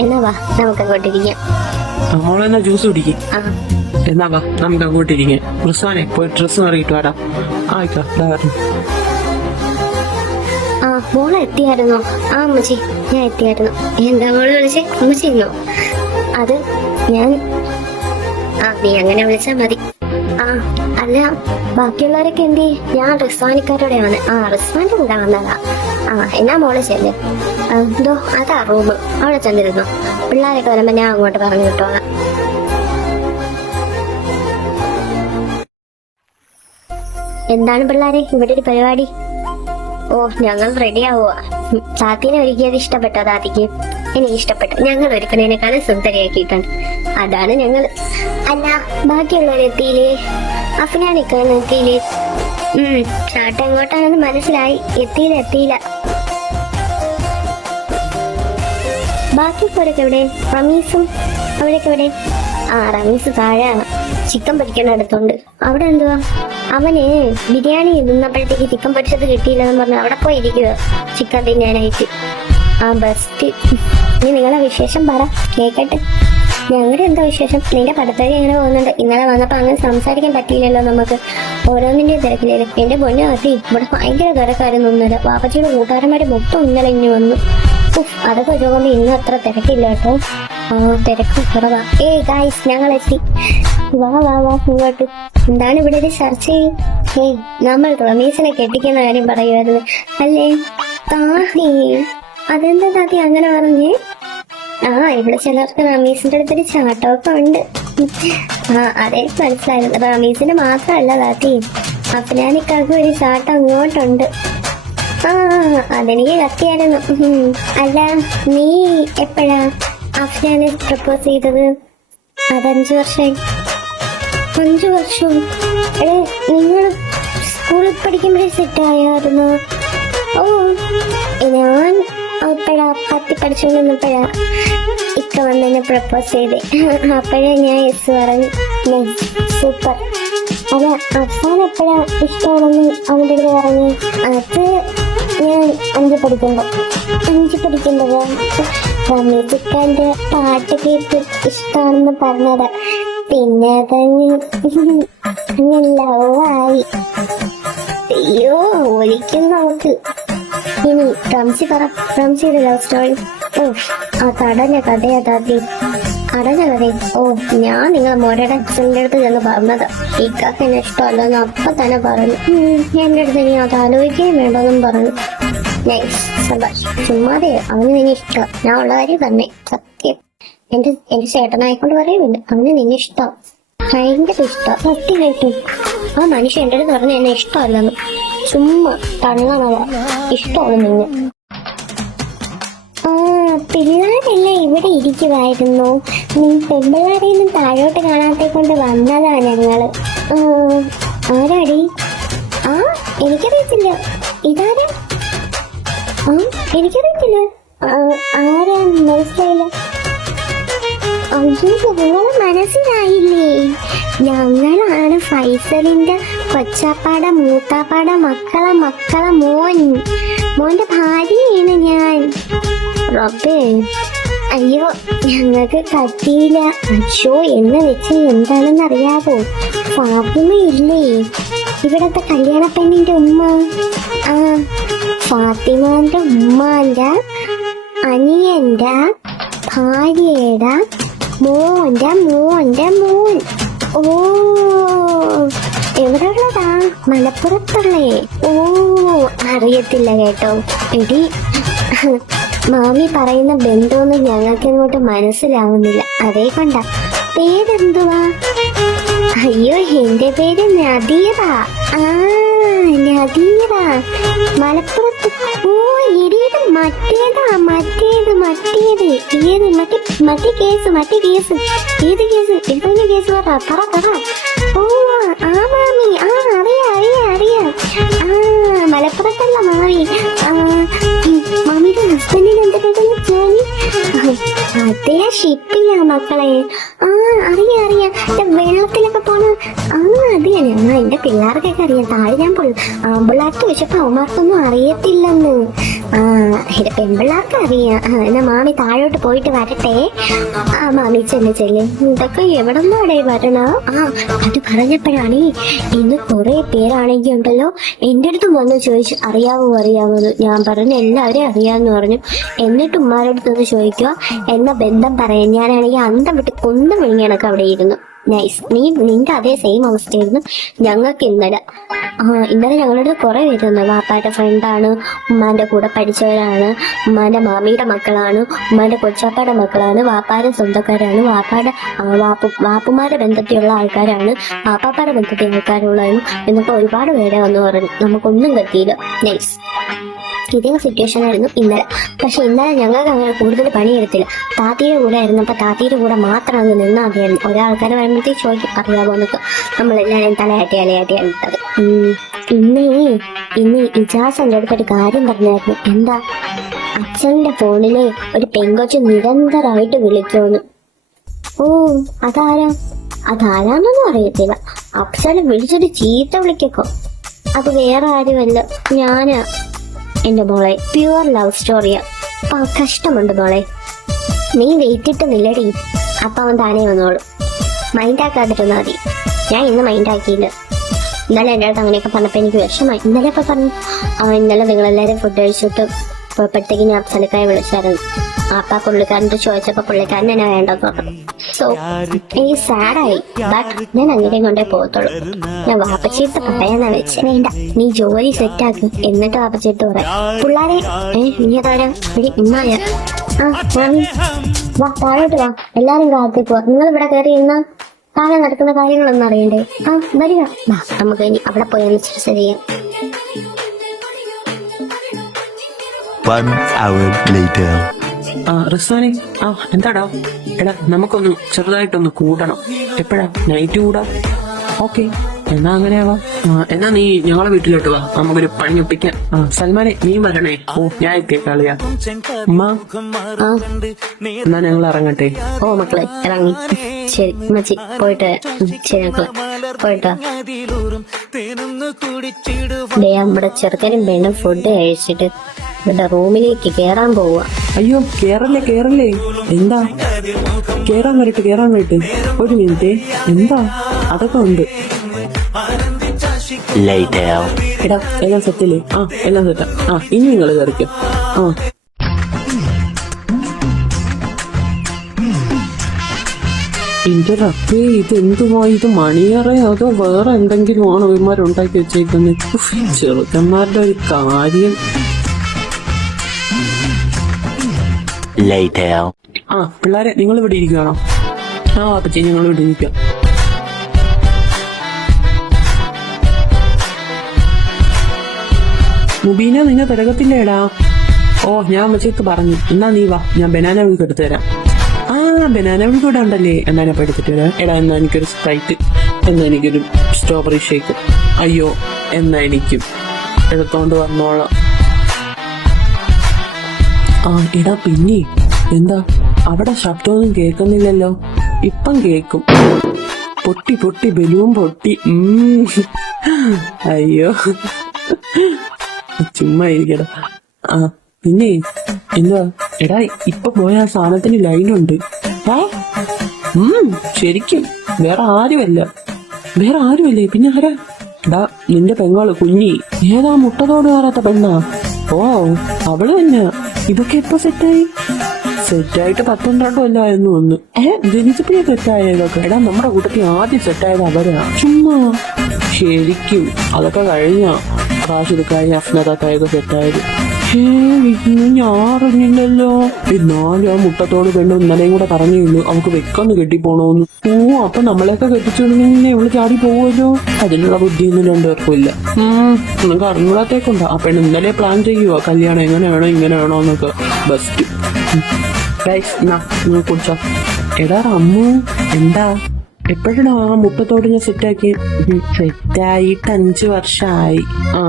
എന്നാ വാ നമുക്ക് അങ്ങോട്ടിരിക്കാം. മോളെന്നാ ജ്യൂസ് കുടിക്കും. ആ എന്നാ വാ നമുക്ക് അങ്ങോട്ടിരിക്കാം. റിസ്വാനെ പോയി ഡ്രസ്സ് മാറിയിട്ട് വാടാ. ആയിക്കോ. ആ മോളെ എത്തിയായിരുന്നോ? ആ അമ്മച്ചി ഞാൻ എത്തിയായിരുന്നു. എന്താ മോള് വിളിച്ചേ? അമ്മച്ചിരുന്നോ? അത് ഞാൻ നീ അങ്ങനെ വിളിച്ചാ മതി. ആ അല്ല ബാക്കിയുള്ളവരൊക്കെ എന്തി? ഞാൻ റിസ്വാനിക്കാരോടെ വന്നെ. ആ റിസ്വാന്റെ കൂടെ വന്നതാ. ആ എന്നാ മോളെ ചെല്ലേ. എന്തോ അതാ റൂം. അവിടെ ചെന്നിരുന്നു. പിള്ളേരൊക്കെ വരുമ്പോ ഞാൻ അങ്ങോട്ട് പറഞ്ഞു കിട്ടോളാം. എന്താണ് പിള്ളേരെ ഇവിടെ ഒരു പരിപാടി? ഓ ഞങ്ങൾ റെഡി ആവുക. താത്തീനെ ഒരുക്കിയത് ഇഷ്ടപ്പെട്ടോ? താത്തിക്ക് എനിക്ക് ഇഷ്ടപ്പെട്ടു. ഞങ്ങൾ ഒരുക്കുന്നതിനേക്കാളും സുന്ദരിയാക്കിയിട്ടാണ്. അതാണ് ഞങ്ങൾ. അല്ല ബാക്കിയുള്ളവരെത്തിയില്ലേ? അഫ്നാനിക്കാൻ എത്തിയില്ലേ? ചാട്ട എങ്ങോട്ടാണെന്ന് മനസ്സിലായി. എത്തിയില്ല. ബാക്കിയുള്ളവരൊക്കെ എവിടെ? റമീസും അവരൊക്കെ എവിടെ? ആ റമീസ് താഴെയാണ്. ചിക്കൻ പൊരിക്കണടുത്തുണ്ട്. അവിടെ എന്തുവാ? അവന് ബിരിയാണി തിന്നപ്പോഴത്തേക്ക് ചിക്കൻ പൊരിച്ചത് കിട്ടിയില്ലെന്ന് പറഞ്ഞ് അവിടെ പോയി ഇരിക്കുക ചിക്കൻ തിന്നാനായിട്ട്. ആ ബെസ്റ്റ്. ഇനി നിങ്ങളെ വിശേഷം പറ കേക്കട്ടെ. ഞങ്ങളുടെ എന്താ വിശേഷം? നിന്റെ പഠിത്തം എങ്ങനെ പോകുന്നുണ്ട്? ഇന്നലെ വന്നപ്പോ അങ്ങനെ സംസാരിക്കാൻ പറ്റിയില്ലല്ലോ നമുക്ക്. ഓരോന്നിന്റെ തിരക്കില്ലേ. എന്റെ പൊന്നു കാത്തി ഇവിടെ ഭയങ്കര തിരക്കായിരുന്നു ഇന്നലെ. വാപ്പച്ചിയുടെ കൂട്ടുകാരന്മാര് മൊത്തം ഇന്നലെ ഇനി വന്നു. അതൊക്കെ വെച്ചുകൊണ്ട് ഇന്ന് അത്ര തിരക്കില്ല കേട്ടോ. ആ തിരക്ക് കുറവാ. ഗായ്സ് ഞങ്ങൾ എത്തി. വാ ഇങ്ങോട്ട്. എന്താണ് ഇവിടെ ഒരു ചർച്ച? നമ്മൾ റമീസിനെ കെട്ടിക്കുന്ന കാര്യം പറയുമായിരുന്നു അല്ലേ? താത്തി അതെന്താ താത്തി അങ്ങനെ പറഞ്ഞേ? ആ ഇവിടെ ചിലർക്ക് റമീസിന്റെ അടുത്തൊരു ചാട്ടമൊക്കെ ഉണ്ട്. ആ അതെ മനസ്സിലായിരുന്നു. റമീസിന്റെ മാത്രമല്ല താത്തി, അഫ്നാനിക്കാർക്കും ഒരു ചാട്ടം അങ്ങോട്ടുണ്ട്. ആ അതെനിക്ക് കത്തിയായിരുന്നു. അല്ല നീ എപ്പോഴാ അഫ്നാനെ പ്രപ്പോസ് ചെയ്തത്? അത് 5 വർഷമായി. 5 വർഷം? എടേ നിങ്ങൾ സ്കൂളിൽ പഠിക്കുമ്പോഴേ സെറ്റായിരുന്നു? ഓ ഞാൻ അപ്പോഴാ 10 പഠിച്ചുകൊണ്ടിരുന്നപ്പോഴാ ഇക്ക വന്നെന്നെ പ്രപ്പോസ് ചെയ്തേ. അപ്പോഴേ ഞാൻ യെസ് പറഞ്ഞു. സൂപ്പർ. അല്ല അഫ്സാൻ എപ്പോഴാ ഇഷ്ടമാണെന്ന് അവൻ്റെ അടുത്ത് പറഞ്ഞു? അത് ഞാൻ 5 പഠിക്കുമ്പോ. 5 പഠിക്കുമ്പോഴോ? റമീസിക്കാന്റെ പാട്ട് കേട്ട് ഇഷ്ടമാണെന്ന് പറഞ്ഞതാ. പിന്നെ അതങ്ങ് ലവായി. അയ്യോ ഒലിക്കും നമുക്ക്. ഇനി റംസി പറ, റംസിയുടെ ലവ് സ്റ്റോറി. ഓ ഓ ആ കടല കഥയാ താത്തി, കടല കഥ. ഓ ഞാൻ നിങ്ങൾ മോരുടെ അച്ഛൻ്റെ അടുത്ത് ചെന്ന് പറഞ്ഞത് ഇക്കാക്ക് എന്നെ ഇഷ്ടമല്ലെന്ന് അപ്പൊ തന്നെ പറഞ്ഞു. എന്റെ അടുത്ത് ഇനി അത് ആലോചിക്കുകയും വേണ്ടെന്നും പറഞ്ഞു. നൈസ്, സബാഷ്. ചുമ്മാതെ അവന് നിന്നെ ഇഷ്ടം, ഞാൻ ഉള്ള കാര്യം തന്നെ, സത്യം. എന്റെ ചേട്ടനായിക്കൊണ്ട് പറയുന്നുണ്ട് അവന് നിന്നെ ഇഷ്ടം, ഭയങ്കര ഇഷ്ടം. സത്യമായിട്ടും ആ മനുഷ്യൻ എന്റെ അടുത്ത് പറഞ്ഞ എന്നെ ഇഷ്ടമല്ലെന്ന്, ചുമ്മാ തള്ളണത, ഇഷ്ടമാണ് നിന്നെ. പിള്ളേരെല്ലാം ഇവിടെ ഇരിക്കുമായിരുന്നു, നീ പെൺപിള്ളേരെയൊന്നും താഴോട്ട് കാണാത്തെ കൊണ്ട് വന്നതാ ഞങ്ങള്. ആരാടി? ആ എനിക്കറിയത്തില്ല, ഇതാരാ? ആ എനിക്കറിയത്തില്ല, ആരാ മനസ്സിലായില്ല. അയ്യോ ഞങ്ങളെ മനസ്സിലായില്ലേ? ഞങ്ങളാണ് ഫൈസലിന്റെ കൊച്ചാപ്പാട മൂത്താപ്പാട മക്കളെ മോന്റെ ഭാര്യയാണ് ഞാൻ. റബ്ബേ, അയ്യോ ഞങ്ങൾക്ക് കത്തിയില്ല. അച്ഛോ എന്ന് വെച്ചാൽ എന്താണെന്ന് അറിയാവോ? ഫാത്തിമ ഇല്ലേ ഇവിടത്തെ കല്യാണ പെണ്ണിന്റെ ഉമ്മ? ആ ഫാത്തിമാന്റെ ഉമ്മാന്റെ അനിയന്റെ ഭാര്യയുടെ മോന്റെ മോൻ. ഓ എവിടെ ഉള്ളതാ? മലപ്പുറത്തുള്ളേ? ഓ അറിയത്തില്ല കേട്ടോ. എടി മാമി പറയുന്ന ബന്ധമൊന്നും ഞങ്ങൾക്ക് ഇങ്ങോട്ട് മനസ്സിലാവുന്നില്ല, അതേ കൊണ്ട. പേരെന്തുവാ? അയ്യോ എന്റെ പേര് നദീറ. ആ നദീറ, മലപ്പുറത്ത്. ഓ ഇടിയത് മറ്റേത് ഏത് മറ്റേ കേസ് ഏത് കേസ്? എന്തൊരു കേസ്? പറ. ഓ ആ മാമി, ആ അറിയാം. ആ മലപ്പുറത്തല്ല മാമി. മാമിയുടെ ഹസ്ബൻഡിന് എന്തൊക്കെയായിരുന്നു ജോലി? അതേ ഷിപ്പില്ല മക്കളെ. ആ അറിയാം, വെള്ളത്തിലൊക്കെ പോണ. ആ അത് തന്നെ. എന്റെ പിള്ളേർക്കൊക്കെ അറിയാം. താഴെ ഞാൻ ആമ്പിള്ളേർക്ക് വെച്ചപ്പോ അവന്മാർക്കൊന്നും അറിയത്തില്ലെന്ന്. ഇത് പെൺപിള്ളേർക്ക് അറിയാം. എന്നാ മാമി താഴോട്ട് പോയിട്ട് വരട്ടെ. ആ മാമി ചെല്ല്. ഇതൊക്കെ എവിടെ നിന്നാടേ വരണ? അത് പറഞ്ഞപ്പോഴാണ് ഇന്ന് കുറെ പേരാണെങ്കിൽ ഉണ്ടല്ലോ എന്റെ അടുത്തും വന്ന് ചോദിച്ചു അറിയാവോന്ന്. ഞാൻ പറഞ്ഞു എല്ലാവരും അറിയാന്ന് പറഞ്ഞു. എന്നിട്ട് ഉമ്മാരുടെ അടുത്തൊന്ന് ചോദിക്കുക, എന്ന ബന്ധം പറയാൻ. ഞാനാണെങ്കിൽ അന്തം വിട്ട് കൊന്നു വിഴുങ്ങിയണക്ക് അവിടെ ഇരുന്നു. നൈസ്. നിന്റെ അതേ സെയിം അവസ്ഥയായിരുന്നു ഞങ്ങൾക്ക് ഇന്നലെ. ഞങ്ങളുടെ കുറെ പേര് വന്നു. വാപ്പാന്റെ ഫ്രണ്ടാണ്, ഉമ്മാന്റെ കൂടെ പഠിച്ചവരാണ്, ഉമ്മാന്റെ മാമിയുടെ മക്കളാണ്, ഉമ്മാന്റെ കൊച്ചാപ്പാടെ മക്കളാണ്, വാപ്പാന്റെ സ്വന്തക്കാരാണ്, വാപ്പുമാരുടെ ബന്ധത്തിലുള്ള ആൾക്കാരാണ്, വാപ്പാപ്പാടെ ബന്ധത്തിലുള്ള ആൾക്കാരുള്ളതാണ് എന്നൊക്കെ ഒരുപാട് പേരെ വന്നു പറഞ്ഞു. നമുക്കൊന്നും പറ്റിയില്ല. നൈസ്. ഇതേ സിറ്റുവേഷൻ ആയിരുന്നു ഇന്നലെ. പക്ഷെ ഇന്നലെ ഞങ്ങൾക്ക് അങ്ങനെ കൂടുതൽ പണിയെടുത്തില്ല. താത്തിയുടെ കൂടെ ആയിരുന്നപ്പോ താത്തിയുടെ കൂടെ മാത്രം അങ്ങ് നിന്നാൽ മതിയായിരുന്നു. ഒരാൾക്കാരെ വരുമ്പോഴത്തേക്ക് ചോദിക്കും അറിയാമോ എന്നൊക്കെ. നമ്മളെല്ലാവരും തലയാട്ടി എടുത്തത്. ഇന്ന് ഇജാസ് എൻ്റെ അടുത്തൊരു കാര്യം പറഞ്ഞായിരുന്നു. എന്താ? അച്ഛൻ്റെ ഫോണിലെ ഒരു പെങ്കൊച്ച് നിരന്തരമായിട്ട് വിളിക്കുമെന്ന്. ഓ അതാരാന്നൊന്നും അറിയത്തില്ല. അഫ്സല് വിളിച്ചൊരു ചീത്ത വിളിക്കോ. അത് വേറെ ആരുമല്ല, ഞാനാ. എന്റെ മോളെ പ്യുവർ ലവ് സ്റ്റോറിയാ. കഷ്ടമുണ്ട് മോളെ, നീ വെയിറ്റിട്ട് നില്ലടി. അപ്പൊ അവൻ താനേ വന്നോളൂ. മൈൻഡ് ആക്കാതിരുന്നാ മതി. ഞാൻ ഇന്ന് മൈൻഡ് ആക്കിയില്ല. ഇന്നലെ എൻ്റെ അടുത്ത് അങ്ങനെയൊക്കെ പറഞ്ഞപ്പോ എനിക്ക് വിഷമായി. ഇന്നലെ ഇപ്പൊ പറഞ്ഞു ഇന്നലെ നിങ്ങളെല്ലാരും ഫുഡ് കഴിച്ചിട്ട് പോയപ്പോഴത്തേക്ക് ഞാൻ അഫ്സലിക്കായി വിളിച്ചായിരുന്നു. അപ്പ പുള്ളിക്കാരൻ്റെ ചോദിച്ചപ്പോ പുള്ളിക്കാരൻ എന്നെ വേണ്ടെന്ന് പറഞ്ഞു. സോ എനിക്ക് സാഡായി. ബട്ട് ഞാൻ അങ്ങനെ കൊണ്ടേ പോകത്തുള്ളൂ. ഞാൻ വാപ്പച്ചീട്ട് പറയാന്നാ വെച്ച്. വേണ്ട, നീ ജോലി സെറ്റാക്ക്, എന്നിട്ട് വാപ്പച്ചീട്ട് പറയാം. പിള്ളേരെ നീ അതാരാ? ഉമ്മായ. വാ താഴോട്ട് വാ, എല്ലാരും കാത്തിക്കുക. നിങ്ങൾ ഇവിടെ കയറി ഇന്ന താഴെ നടക്കുന്ന കാര്യങ്ങളൊന്നും അറിയണ്ടേ? വരിക. വാ നമുക്ക് ഇനി അവിടെ പോയി ഒന്ന് ചർച്ച ചെയ്യാം. 1 hour later. റിസ്വാനെ, എന്താടാ? എടാ നമുക്കൊന്ന് ചെറുതായിട്ടൊന്ന് കൂടണം. എപ്പോഴാ? നൈറ്റ് കൂടാ? ഓക്കെ, എന്നാ അങ്ങനെയാവാ. എന്നാ നീ ഞങ്ങളെ വീട്ടിലോട്ട് വാ, നമുക്കൊരു പണി ഒപ്പിക്കാം. സൽമാനെ നീ വരണേ. ഓ ഞാൻ എത്തിയേക്കാളിയാ. ഉമ്മ എന്നാ ഞങ്ങൾ ഇറങ്ങട്ടെ. ഓ മക്കളെ ഇറങ്ങി. ശരി മച്ചി, പോയിട്ട് ശരി മക്കളെ പോയിട്ടോ. നമ്മുടെ ചെറുക്കനും പെണ്ണും ഫുഡ് കഴിച്ചിട്ട് ഇവിടെ റൂമിലേക്ക് കേറാൻ പോവുക. അയ്യോ കേറല്ലേ. എന്താ? കേറാൻ വരട്ടെ. ഒരു മിനിറ്റ്. എന്താ? അതൊക്കെ ഉണ്ട്. എടാ എല്ലാം സെറ്റല്ലേ? എല്ലാം സെറ്റാ. ഇനി നിങ്ങൾ കയറിക്കോ. എന്റെ റബ്ബേ, ഇത് എന്തുവാ? ഇത് മണിയറേ അതോ വേറെ എന്തെങ്കിലും ആണോ ഇവന്മാരുണ്ടാക്കി വെച്ചേക്കുന്നത്? ചെറുക്കന്മാരുടെ ഒരു കാര്യം. Later. ആ പിള്ളേരെ, നിങ്ങൾ ഇവിടെ ഇരിക്കുകയാണോ? ആ അപ്പച്ചി, ഞങ്ങൾ ഇവിടെ ഇരിക്കാം. മുബീന, നിന്നെ തിരകത്തില്ലേടാ? ഓ, ഞാൻ അമ്മച്ചക്ക് പറഞ്ഞു. എന്നാ നീ വാ, ഞാൻ ബനാന വിൾക്ക് എടുത്തു തരാം. ആ, ബനാന വിൾക്ക് ഇവിടെ ഉണ്ടല്ലേ? എന്നാ ഞാൻ എടുത്തിട്ട് വരാം. എടാ, എന്നാ എനിക്കൊരു സ്പ്രൈറ്റ്, എന്നാ എനിക്കൊരു സ്ട്രോബെറി ഷേക്ക്. അയ്യോ, എന്നാ എനിക്കും എടുത്തോണ്ട് വന്നോളാം. ആ എടാ, പിന്നെ എന്താ അവിടെ ശബ്ദമൊന്നും കേൾക്കുന്നില്ലല്ലോ? ഇപ്പം കേക്കും. പൊട്ടി പൊട്ടി ബലൂൺ പൊട്ടി. അയ്യോ, ചുമ്മാ ഇരിക്കടാ. ആ പിന്നെ എന്താ എടാ, ഇപ്പൊ പോയ ആ സാധനത്തിന് ലൈനുണ്ട്. ശരിക്കും വേറെ ആരുമല്ലേ? പിന്നെ ആരാ? എടാ, നിന്റെ പെങ്ങള് കുഞ്ഞി. ഏതാ മുട്ടതോട് കയറാത്ത പെണ്ണാ? ഓ, അവള് തന്നെ. ഇതൊക്കെ എപ്പോ സെറ്റായിട്ട് 12 കൊല്ലമായിരുന്നു ഒന്ന്. ജനിച്ചപ്പോഴേ സെറ്റായതൊക്കെ. എടാ, നമ്മുടെ കൂട്ടത്തിൽ ആദ്യം സെറ്റായത് അവരാ. ചുമ്മാ ശരിക്കും അതൊക്കെ കഴിഞ്ഞ റാഷിദുക്കായി അഫ്നദാക്കായൊക്കെ സെറ്റായത്. ഞാൻ അറിഞ്ഞില്ലല്ലോ. എന്നാലും ആ മുട്ടത്തോട് പെണ്ണ് ഇന്നലെയും കൂടെ പറഞ്ഞുള്ളൂ അവൾക്ക് വെക്കൊന്ന് കെട്ടിപ്പോണോന്ന്. ഓ, അപ്പൊ നമ്മളെയൊക്കെ കെട്ടിച്ചിടുന്നെങ്കിൽ ഇവള് ചാടി പോവുമല്ലോ. അതിനുള്ള ബുദ്ധിയൊന്നും രണ്ടുപേർക്കും ഇല്ല. നിങ്ങൾക്ക് അറിഞ്ഞൂടാത്തേക്കുണ്ടോ? ആ പെണ്ണ് ഇന്നലെ പ്ലാൻ ചെയ്യുവോ കല്യാണം എങ്ങനെയാണോ ഇങ്ങനെയാണോ എന്നൊക്കെ. ബെസ്റ്റ്. നിങ്ങൾ കുടിച്ചോ. എടാ അമ്മു, എന്താ എപ്പോഴാണ് ആ മുട്ടത്തോട് ഞാൻ സെറ്റാക്കി? സെറ്റായിട്ട് 5 വർഷമായി. ആ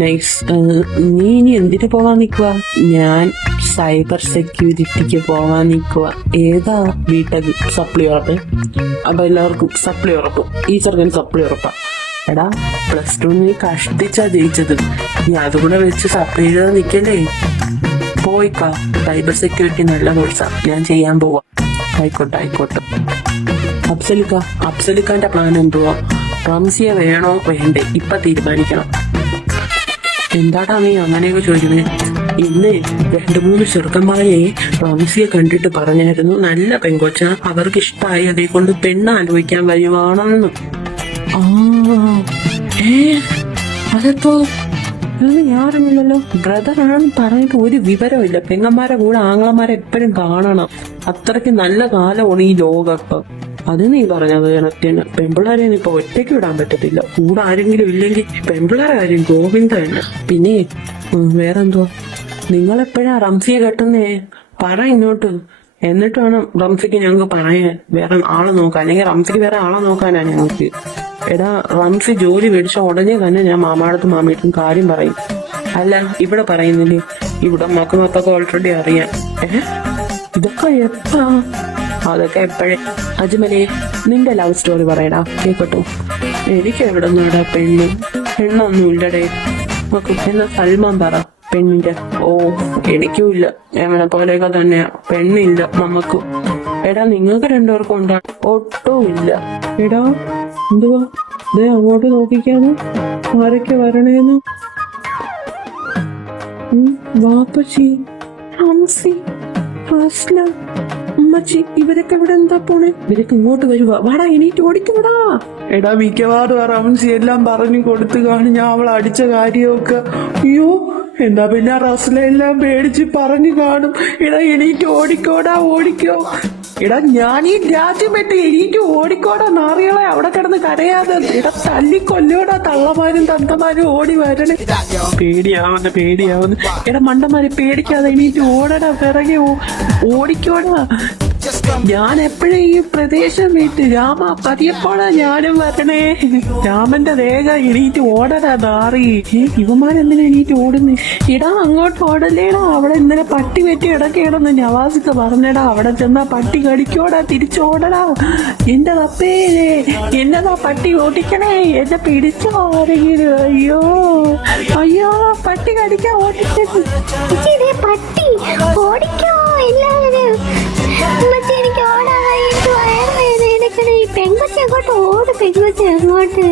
നൈസ്. നീ ഇനി എന്തിനു പോവാൻ നിൽക്കുക? ഞാൻ സൈബർ സെക്യൂരിറ്റിക്ക് പോവാൻ നിൽക്കുക. ഏതാ? ബിടെക് സപ്ലി ഉറപ്പ്. അപ്പൊ എല്ലാവർക്കും സപ്ലി ഉറപ്പ്. ഈ ചെറുക്കൻ സപ്ലി ഉറപ്പാ. എടാ, +2 നീ കഷ്ടിച്ചാ ജയിച്ചത്. നീ അതുകൂടെ വെച്ച് സപ്ലി ചെയ്ത് നിൽക്കല്ലേ? പോയിക്കാ. സൈബർ സെക്യൂരിറ്റി നല്ല കോഴ്സാ, ഞാൻ ചെയ്യാൻ പോവാ. ആയിക്കോട്ടെ. അഫ്സലിക്കാന്റെ പ്ലാൻ എന്തുവാ? റംസിയെ വേണോ വേണ്ടേ? ഇപ്പൊ തീരുമാനിക്കണം. എന്താടാ നീ അങ്ങനെയൊക്കെ ചോദിക്കുന്നേ? ഇന്ന് 2-3 ചെറുക്കന്മാരെ റംസിയെ കണ്ടിട്ട് പറഞ്ഞായിരുന്നു നല്ല പെങ്കൊച്ച, അവർക്ക് ഇഷ്ടമായി, അതേ കൊണ്ട് പെണ്ണ് ആലോചിക്കാൻ വരുവാണെന്ന്. അതെപ്പോ? ഞാറിഞ്ഞില്ലല്ലോ. ബ്രദറാണെന്ന് പറഞ്ഞിട്ട് ഒരു വിവരമില്ല. പെങ്ങന്മാരെ കൂടെ ആങ്ങളമാരെ എപ്പോഴും കാണണം. അത്രയ്ക്ക് നല്ല കാലമാണ് ഈ ലോകത്ത്. അത് നീ പറഞ്ഞത് കണക്കിന് പെമ്പിളാരെ ഇപ്പൊ ഒറ്റയ്ക്ക് വിടാൻ പറ്റത്തില്ല. കൂടെ ആരെങ്കിലും ഇല്ലെങ്കിൽ പെമ്പിളാരെ കാര്യം ഗോവിന്ദ തന്നെ. പിന്നെ വേറെന്തോ? നിങ്ങളെപ്പോഴാ റംസിയെ കെട്ടുന്നേ? പറ ഇങ്ങോട്ട്. എന്നിട്ട് വേണം റംസിക്ക് ഞങ്ങൾക്ക് പറയാൻ വേറെ ആളെ നോക്കാൻ. അല്ലെങ്കിൽ റംസിക്ക് വേറെ ആളെ നോക്കാനാ ഞങ്ങൾക്ക്. എടാ, റംസി ജോലി മേടിച്ച ഉടനെ തന്നെ ഞാൻ മാമാടത്തും മാമിയിട്ടും കാര്യം പറയും. അല്ല, ഇവിടെ പറയുന്നില്ലേ? ഇവിടെ മക്കൾക്ക് ഓൾറെഡി അറിയാം. ഇതൊക്കെ എപ്പാ? അതൊക്കെ എപ്പോഴേ. അജ്മലേ, നിന്റെ ലവ് സ്റ്റോറി പറയടാ, കേക്കട്ടോ. എനിക്ക് എവിടെ നിന്നാടാ പെണ്ണൊന്നും ഇല്ലടേ. എന്നാ സൽമാൻ പറ പെണ്ണിന്റെ. ഓ, എനിക്കും ഇല്ല. എവനെ പോലെയൊക്കെ തന്നെയാ, പെണ്ണില്ല നമുക്ക്. എടാ, നിങ്ങൾക്ക് 2 പേർക്കും ഉണ്ടാ? ഒട്ടും ഇല്ല. എടാ, എന്തുവാ ദേ അങ്ങോട്ട് നോക്കിക്കാന്ന്? ആരൊക്കെ വരണേന്ന്? വാപ്പച്ചി, റംസി, ഫസ്ല, അമ്മച്ചി, ഇവരൊക്കെ ഇവിടെ എന്താ പോണേ? ഇവരൊക്കെ ഇങ്ങോട്ട് വരുവാ. വാടാ, എണീറ്റ് ഓടിക്കടാ. എടാ, മിക്കവാറും ആ റംസി എല്ലാം പറഞ്ഞു കൊടുത്തു കാണും ഞാൻ അവൾ അടിച്ച കാര്യമൊക്കെ. അയ്യോ, എന്താ പിന്നെ റസ്ല എല്ലാം പേടിച്ച് പറഞ്ഞു കാണും. എടാ, എണീറ്റ് ഓടിക്കോ. എടാ, ഞാൻ ഈ രാജ്യം വിട്ട് എണീറ്റ് ഓടിക്കോടാ നാറികളെ. അവിടെ കിടന്ന് കരയാതെ. എടാ, തല്ലിക്കൊല്ലോടാ തള്ളമാരും തന്തമാരും ഓടി വരണേ. പേടിയാവുന്നു. എടാ മണ്ടന്മാരെ, പേടിക്കാതെ എണീറ്റ് ഓടടാ. പിറകെ ഓടിക്കോടാ. ഞാൻ എപ്പോഴും ഈ പ്രദേശം വിട്ട് രാമ പതിയപ്പോഴാ ഞാനും വരണേ. രാമന്റെ രേഖ എണീറ്റ് ഓടടാ നാറി. ഇവന്മാരെന്തിനാ എണീറ്റ് ഓടുന്നേ? ഇടാ, അങ്ങോട്ട് ഓടല്ലേടാ. അവിടെ ഇന്നലെ പട്ടി വെറ്റി ഇടക്കേടന്ന് നവാസിക്ക് പറഞ്ഞടാ. അവിടെ ചെന്നാ പട്ടി കടിക്കോടാ, തിരിച്ചോടടാ. എന്റെ തപ്പേ, എന്നതാ പട്ടി ഓടിക്കണേ. എന്നെ പിടിച്ചോ ആരെങ്കിലും. അയ്യോ, പട്ടി കടിക്കാൻ ഓടിക്കരുത്. പട്ടി ഓടിക്കോ എല്ലാവരും. എനിക്ക് ഓടാനായിട്ട് വയറുവേദന. ഈ പെങ്കൊച്ചി അങ്ങോട്ട് ഓട്. പെങ്കൊച്ചി അങ്ങോട്ട്.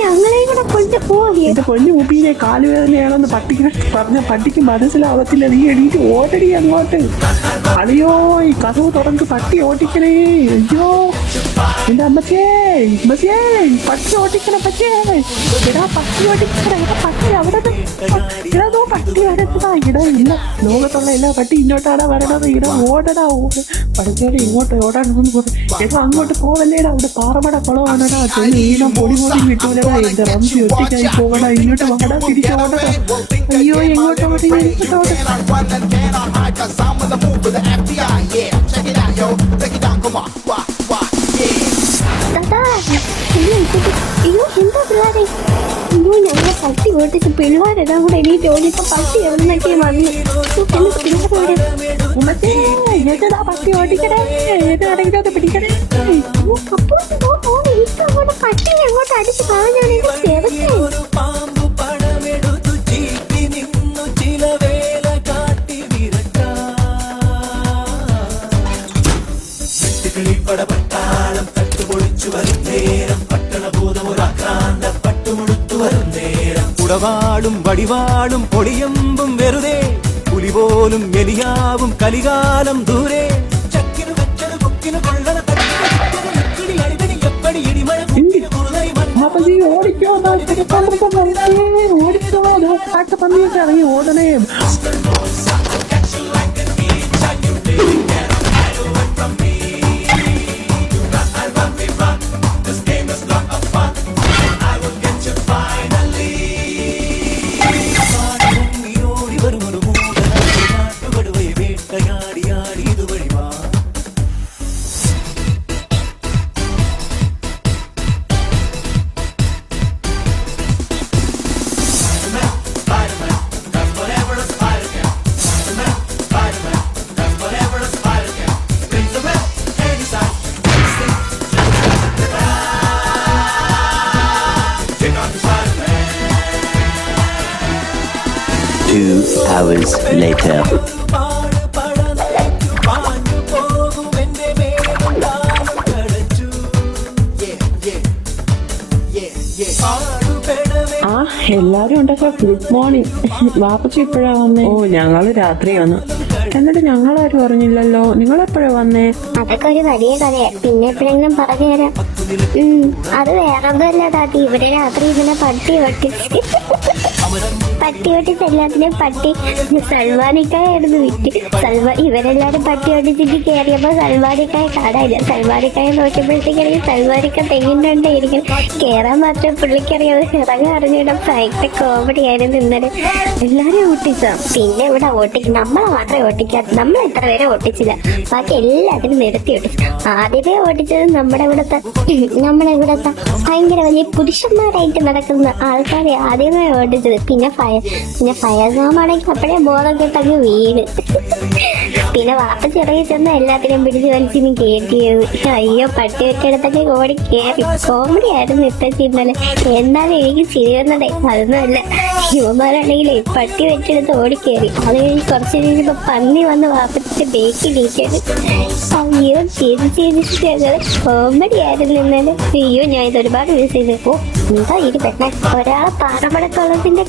ഞങ്ങളെയും കൂടെ കൊണ്ടുപോയി. എന്റെ പൊന്നു മുബീനെ, കാലുവേദനയാണെന്ന് പട്ടിക്ക് പറഞ്ഞ പട്ടിക്ക് മനസ്സിലാവത്തില്ല. നീ എണീറ്റ് ഓടടി അങ്ങോട്ട്. അളിയോ ഈ കഥവ് തുറന്ന് പട്ടി ഓട്ടിക്കണേ. അയ്യോ എന്റെ അമ്മച്ചേ പട്ടി ഓട്ടിക്കണ പറ്റേ. എടാ പട്ടി ഓട്ടിക്കണ. എടാ പട്ടി അവിടെ ഇടോ പട്ടി വരച്ചതാ. ഇട ഇല്ല ലോകത്തുള്ള എല്ലാ പട്ടി ഇങ്ങോട്ടാണ് വരണത്. ഇട ഓടടാ പഠിച്ചോടെ ഇങ്ങോട്ട് ഓടാണെന്ന് പറഞ്ഞു. എടാ അങ്ങോട്ട് പോവല്ലേടാ, അവിടെ പാറമട കുളമാണടാ. ഈനം പൊടി പൊടി കിട്ടൂലടാ. എന്റെ റംസി ഒറ്റയ്ക്കായി പോകടാ. ഇങ്ങോട്ട് വാടാ, തിരിച്ചോടടാ. അയ്യോ എങ്ങോട്ട് ഓടി അയ്യോ എന്താ പിള്ളേരെ, അയ്യോ ഞങ്ങളെ പട്ടി ഓട്ടിച്ച് പിള്ളേരെല്ലാം കൂടെ എണീറ്റ് ഓടിയപ്പോ പട്ടി എവിടുന്നൊക്കെ വന്നു. ഏതാ പട്ടി ഓടിക്കണേ. ഏതാണെങ്കിലും അത് പിടിക്കണേ. പട്ടിയെ എങ്ങോട്ട് അടിച്ച് കളഞ്ഞാണ് ഒരു പാമ്പു പണമെടുത്തു ചീറ്റി നിന്നു ചില വേല കാട്ടി വിരട്ടാളി പടപട്ടാളം തട്ടുപൊളിച്ചു വരും നേരം പട്ടണഭൂതം ഒരാക്രാന്ത പട്ടുമുടുത്തു വരും നേരം ഉടവാളും വടിവാളും പൊടിയമ്പും വെറുതെ പുലി പോലും എലിയാവും കലികാലം ദൂരെ ചക്കിനു വെച്ചത് കൊക്കിനു കൊള്ളണ തട്ടിന് അടിതടി എപ്പടി ഇടിമഴ കുക്കിനു കുറുതരി അപ്പച്ചി ഓടിക്കോ. ഓടിക്കോ കാട്ട് പന്നിയൊക്കെ ഇറങ്ങി ഓടണേ. Two hours later. ആ എല്ലാരും ഉണ്ടൊക്കെ. Good morning. വാപ്പച്ചി ഇപ്പഴാ വന്നേ? ഓ ഞങ്ങള് രാത്രി വന്നു. എന്നിട്ട് ഞങ്ങളാരും അറിഞ്ഞില്ലല്ലോ. നിങ്ങളെപ്പോഴാ വന്നേ? അതൊക്കെ ഒരു വലിയ കഥയാ, പിന്നെ എപ്പോഴെങ്കിലും പറഞ്ഞു തരാം. അത് വേറൊന്നുമല്ല താത്തി, ഇവിടെ രാത്രി ഇതിനെ പട്ടി ഓട്ടിച്ച് എല്ലാത്തിനും പട്ടി സൽമാനിക്കായായിരുന്നു വിറ്റ്. ഇവരെല്ലാരും പട്ടി ഓട്ടിച്ചിട്ട് കയറിയപ്പോ സൽമാനിക്കായ കാണാനില്ല. സൽമാനിക്കായ നോക്കിയപ്പോഴത്തേക്കാണെങ്കിൽ സൽമാനിക്ക തെങ്ങിൻ്റെ ഇരിക്കണം. കേറാൻ മാത്രമേ പുള്ളിക്കറിയാതെ ഇറങ്ങാൻ അറിഞ്ഞിടാം. ഭയങ്കര കോമഡി ആയിരുന്നു ഇന്നലെ. എല്ലാരും ഓട്ടിച്ച. പിന്നെ ഇവിടെ നമ്മളെ മാത്രമേ ഓട്ടിക്കാത്ത. നമ്മൾ ഇത്ര പേരെ ഓട്ടിച്ചില്ല, ബാക്കി എല്ലാത്തിനും നിർത്തി ഓട്ടിച്ചു. ആദ്യമേ ഓട്ടിച്ചത് നമ്മുടെ ഇവിടത്തെ ഭയങ്കര വലിയ പുരുഷന്മാരായിട്ട് നടക്കുന്ന ആൾക്കാരെ ആദ്യമേ ഓടിച്ചത്. പിന്നെ ഫയസാമാണെങ്കിൽ അപ്പഴേ ബോധം കെട്ടങ്ങ് വീണ്. പിന്നെ വാപ്പച്ചി ഇറങ്ങി ചെന്ന് എല്ലാത്തിനും പിടിച്ച് വലിച്ചിന് കേട്ടിയത്. അയ്യോ പട്ടി വെച്ചെടുത്തൊക്കെ ഓടി കയറി. കോമഡി ആയിരുന്നു ഇത്തച്ചി ഇന്നലെ. എന്നാലും എനിക്ക് ചിരി വന്നതേ അതൊന്നുമല്ല. യുവമാരാണെങ്കിലേ പട്ടി വെച്ചെടുത്ത് ഓടിക്കേറി. അത് കഴിഞ്ഞ് കുറച്ച് കഴിഞ്ഞപ്പോ പന്നി വന്ന് വാപ്പച്ചിന്റെ ബേക്കിലിരിക്കരുത്. അയ്യോ ചിരിച്ചിരിച്ചിട്ട് അങ്ങനെ കോമഡി ആയിരുന്നു ഇന്നലെ. അയ്യോ ഞാൻ ഇത് ഒരുപാട് യൂസ് ചെയ്ത്. ഓ എന്താ ഇത് പെട്ടെ. ഒരാളെ പാറമടക്കുള്ളതിന്റെ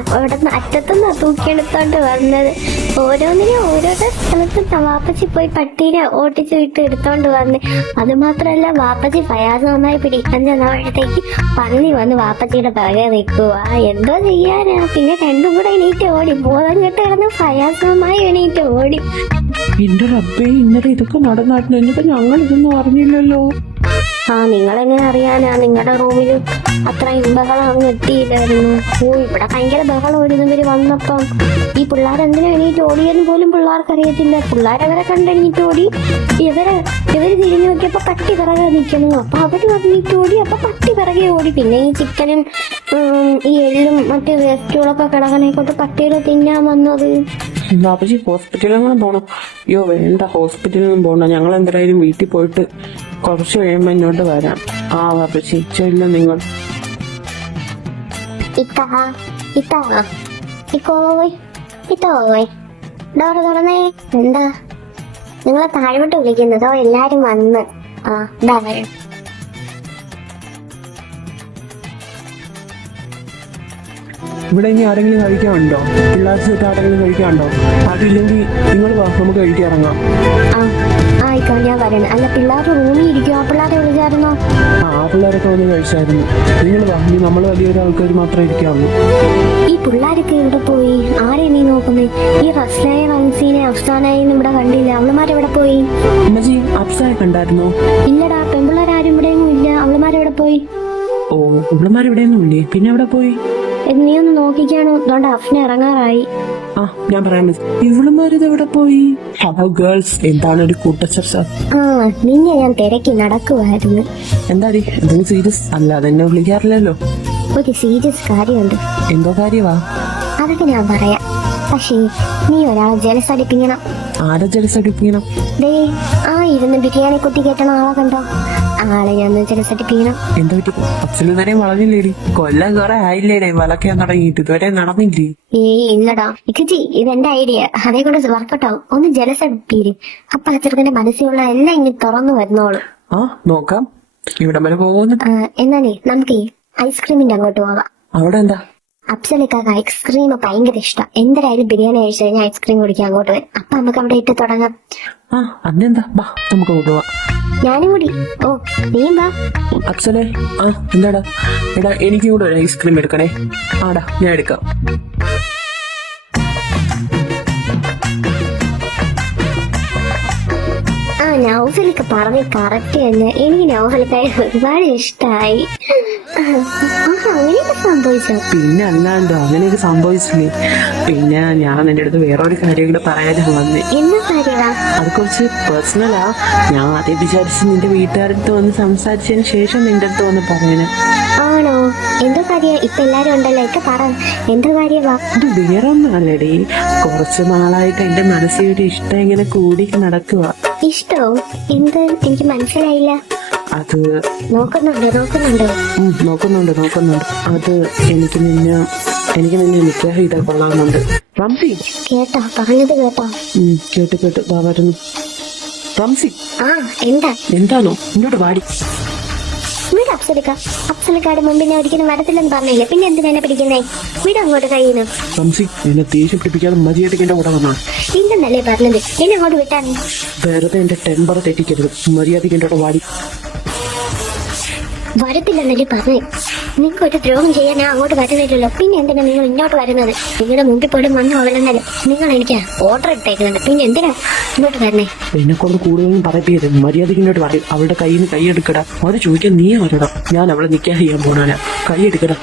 അവിടെ നിന്ന് അറ്റത്തുനിന്ന് തൂക്കിയെടുത്തോണ്ട് വന്നത്. ഓരോന്നിനും ഓരോരോ സ്ഥലത്ത് വാപ്പച്ചി പോയി പട്ടീനെ ഓട്ടിച്ചു വിട്ട് എടുത്തോണ്ട് വന്ന്. അത് മാത്രല്ല വാപ്പച്ചി ഫയാസമായി പിടിക്കാൻ ചെന്നപ്പോഴത്തേക്ക് പന്നി വന്ന് വാപ്പച്ചിയുടെ പിറകെ നിൽക്കുക. എന്തോ ചെയ്യാനാ. പിന്നെ രണ്ടും കൂടെ എണീറ്റ് ഓടി. ബോധം കെട്ട് കിടന്ന് ഫയാസമായി എണീറ്റ് ഓടി. എന്റെ റബ്ബേ ഇന്നലെ ഇതൊക്കെ നടന്നായിരുന്നു. എന്നിട്ട് ഞങ്ങൾ ഇതൊന്നും അറിഞ്ഞില്ലല്ലോ. നിങ്ങളെങ്ങനെ അറിയാനാ? നിങ്ങളുടെ റൂമിൽ അത്രയും ബഹളം അങ്ങ് എത്തിയില്ലായിരുന്നു. ഓ ഇവിടെ ഭയങ്കര ബഹളം ഒരുന്നവര് വന്നപ്പം. ഈ പിള്ളേരെന്തിനാ എണീറ്റ് ഓടിയെന്ന് പോലും പിള്ളേർക്ക് അറിയത്തില്ല. പിള്ളേരവരെ കണ്ടെണീറ്റ് ഓടി. ഇവര് തിരിഞ്ഞു നോക്കിയപ്പോ പട്ടി പിറകെ നിൽക്കുന്നു. അപ്പൊ അവര് എണീറ്റ് ഓടി. അപ്പൊ പട്ടി പിറകെ ഓടി. പിന്നെ ഈ ചിക്കനും ഈ എള്ളും മറ്റു വേസ്റ്റുകളൊക്കെ കിടക്കണെ കൊണ്ട് പട്ടികൾ തിന്നാൻ വന്നത്. ബാപ്പച്ചി ഹോസ്പിറ്റലിലും പോണം. അയ്യോ വേണ്ട, ഹോസ്പിറ്റലിലും പോകണം. ഞങ്ങൾ എന്തായാലും വീട്ടിൽ പോയിട്ട് കുറച്ച് കഴിയുമ്പോ ഇങ്ങോട്ട് വരാം. ബാപ്പച്ചി ചെല്ല നിങ്ങൾ. ഡോറ് തുറന്നേ. എന്താ നിങ്ങളെ താഴോട്ട് വിളിക്കുന്നതോ? എല്ലാരും വന്ന് ഇതാ വരും. ഇവിടെ ഇനി ആരെങ്കിലും കഴിക്കാനുണ്ടോ? പിള്ളേർ സെറ്റ് ആരെങ്കിലും കഴിക്കാനുണ്ടോ? അതില്ലെങ്കിൽ നിങ്ങൾ വാ, നമുക്ക് കഴിക്കാൻ ഇറങ്ങാം. ആയിക്കോ, ഞാൻ വരണം. അല്ല, പിള്ളേരുടെ റൂമിൽ ഇരിക്കും. ആ പിള്ളേരെ വിളിച്ചായിരുന്നോ? ആ പിള്ളേരൊക്കെ വന്ന് കഴിച്ചായിരുന്നു. നിങ്ങൾ വാ, ഇനി നമ്മൾ വലിയൊരു ആൾക്കാർ മാത്രമേ ഇരിക്കാവുള്ളൂ. ഈ പിള്ളേരൊക്കെ ഇവിടെ പോയി? ആരെ നീ നോക്കുന്നേ? ഈ റസ്ലയെ, റംസീനെ, അഫ്സാനെയും ഇവിടെ കണ്ടില്ല. അവളുമാരെവിടെ പോയി? അമ്മജി, അപ്സായെ കണ്ടായിരുന്നോ? ഇല്ലടാ, പെൺപിള്ളേരാരും ഇവിടെയൊന്നും ഇല്ല. അവളുമാരെവിടെ പോയി? ഓ, ഇവിടെയൊന്നും ഇല്ലേ? പിന്നെ എവിടെ പോയി? നീ ഒന്ന് നോക്കിക്കാണോ? അതുകൊണ്ട് അഫ്ന ഇറങ്ങാറായി. ആ, ഞാൻ പറയാൻ ഇവളുമാരിത് എവിടെ പോയി? ഹലോ ഗേൾസ്, എന്താണ് ഒരു കൂട്ടച്ചർച്ച? നിന്നെ ഞാൻ തിരക്കി നടക്കുമായിരുന്നു. എന്താടി, എന്തെങ്കിലും സീരിയസ്? അല്ല, അതെന്നെ വിളിക്കാറില്ലല്ലോ. ഒരു സീരിയസ് കാര്യമുണ്ട്. എന്തോ കാര്യവാ? അതൊക്കെ ഞാൻ പറയാം. പക്ഷേ നീ ഒരാളെ ജലസടിപ്പിക്കണം. ആരെ ജലസടിപ്പിക്കണം? ദേ, ആ ഇരുന്ന് ബിരിയാണി കുത്തി കെട്ടണ ആളെ കണ്ടോ? ആളെ ഞാൻ ജലസടിപ്പിക്കണം. എന്താ പറ്റി? അച്ഛനും നേരെ വളഞ്ഞില്ലേടി? കൊല്ലം കുറെ ആയില്ലേടേ വളയ്ക്കാൻ തുടങ്ങിയിട്ട്, ഇതുവരെ നടന്നില്ലേ? ഇല്ലടാ ഇക്കച്ചി, ഇതെന്റെ ഐഡിയ. അതേ കൊണ്ട് വർക്കൗട്ട് ആവും. ഒന്ന് ജലസടിപ്പീര്. അപ്പൊ ആ ചെറുക്കന്റെ മനസ്സിലുള്ള എല്ലാം ഇങ്ങനെ തുറന്നു വരുന്നോളൂ. ആ, നോക്കാം. ഇവിടെ വരെ പോകുന്നു. എന്നാലേ നമുക്ക് ഐസ്ക്രീമിന്റെ അങ്ങോട്ട് പോവാം. അവിടെ എന്താ? അപ്സലിക്കാക്ക് ഐസ്ക്രീം ഭയങ്കര ഇഷ്ടം. എന്തായാലും ബിരിയാണി കഴിച്ചു കഴിഞ്ഞാൽ ഐസ്ക്രീം കുടിക്കാൻ അങ്ങോട്ട് വരും. അപ്പൊ നമുക്ക് അവിടെ ഇട്ട് തുടങ്ങാം. ആ, അതിനെന്താ, ബാ നമുക്ക് പോവാം. ഞാനും കൂടി. ഓ, നീയും വാ. അപ്സലേ, ആ എന്താടാ? എടാ, എനിക്ക് കൂടെ ഒരു ഐസ്ക്രീം എടുക്കണേ. ആടാ, ഞാൻ എടുക്കാം. നൗഫലിക്ക് പറഞ്ഞ് കറക്റ്റ് തന്നെ. എനിക്ക് നൗഫലിക്കായി ഒരുപാട് ഇഷ്ടായി. അങ്ങനെയൊക്കെ സംഭവിച്ചോ? പിന്നെ അല്ലാണ്ടോ, അങ്ങനെയൊക്കെ സംഭവിച്ചില്ലേ? പിന്നെ ഞാൻ നിന്റെ അടുത്ത് വേറൊരു കാര്യം കൂടെ പറയാനാണ് വന്നേ. എന്താ കാര്യമാ? അത് കുറച്ച് പേഴ്സണലാ. ഞാൻ ആദ്യം വിചാരിച്ച് നിന്റെ വീട്ടുകാരടുത്ത് വന്ന് സംസാരിച്ചതിന് ശേഷം നിന്റെ അടുത്ത് വന്ന് പറയാന്. ആണോ? എന്താ കാര്യം? ഇപ്പൊ എല്ലാരും ഉണ്ടല്ലോ, ഒക്കെ പറ. എന്താ കാര്യമാ? അത് വേറെ ഒന്നും അല്ലടി, കുറച്ച് നാളായിട്ട് എന്റെ മനസ്സിൽ ഒരു ഇഷ്ടം ഇങ്ങനെ കൂടി നടക്കുക. ഇഷ്ടോ? എന്ത്? എനിക്ക് മനസ്സിലായില്ല. അത് നോക്കുന്നുണ്ട്. നോക്കുന്നുണ്ട്. അത് എനിക്ക് നിന്നെ നിക്കാഹ് ചെയ്താൽ കൊള്ളാമെന്നുണ്ട്. റംസി, കേട്ടോ? പറഞ്ഞത് കേട്ടോ? കേട്ടു. ദാ വരുന്നു. റംസി, എന്താണോ എന്നോട് വാടി? വീട് അപ്സലിക്കാട് മുമ്പിനെ ഒരിക്കലും വരത്തില്ലെന്ന് പറഞ്ഞില്ലേ? പിന്നെ എന്തിനാ പിടിക്കുന്നേ? വീട് അങ്ങോട്ട് കഴിയുന്നു. റംസി, എന്നെ ദേഷ്യം പിടിപ്പിക്കാതെ മര്യാദയ്ക്ക് എന്റെ കൂടെ വന്നാണ്. ഇല്ലെന്നല്ലേ പറഞ്ഞത്? എന്നെ അങ്ങോട്ട് വിട്ടാണ്. വെറുതെ എന്റെ ടെമ്പർ തെറ്റിക്കരുത്. മര്യാദയ്ക്ക് എന്റെ കൂടെ വാടി. വരത്തില്ലെന്നല്ലേ പറഞ്ഞേ? നിങ്ങൾക്ക് ഒരു ദ്രോഹം ചെയ്യാൻ ഞാൻ അങ്ങോട്ട് വരുന്നില്ലല്ലോ. പിന്നെ എന്തിനാ നിങ്ങൾ ഇങ്ങോട്ട് വരുന്നത്? നിങ്ങളുടെ മുമ്പിൽ പോലും വന്നു അവളെന്നല്ലേ നിങ്ങൾ എനിക്ക് ഓർഡർ ഇട്ടേക്കുന്നുണ്ട്. പിന്നെ എന്തിനാ ഇങ്ങോട്ട് വരണേ? എന്നെ കൊണ്ട് കൂടുതലൊന്നും പറയരുത്. മര്യാദയ്ക്ക് ഇങ്ങോട്ട് പറയും. അവളുടെ കയ്യിൽ നിന്ന് കൈയെടുക്കടാ. അത് ചോദിക്കാൻ നീ വരണം. ഞാൻ അവളെ നിക്കാഹ് ചെയ്യാൻ പോണാനാ. കൈയെടുക്കടാ.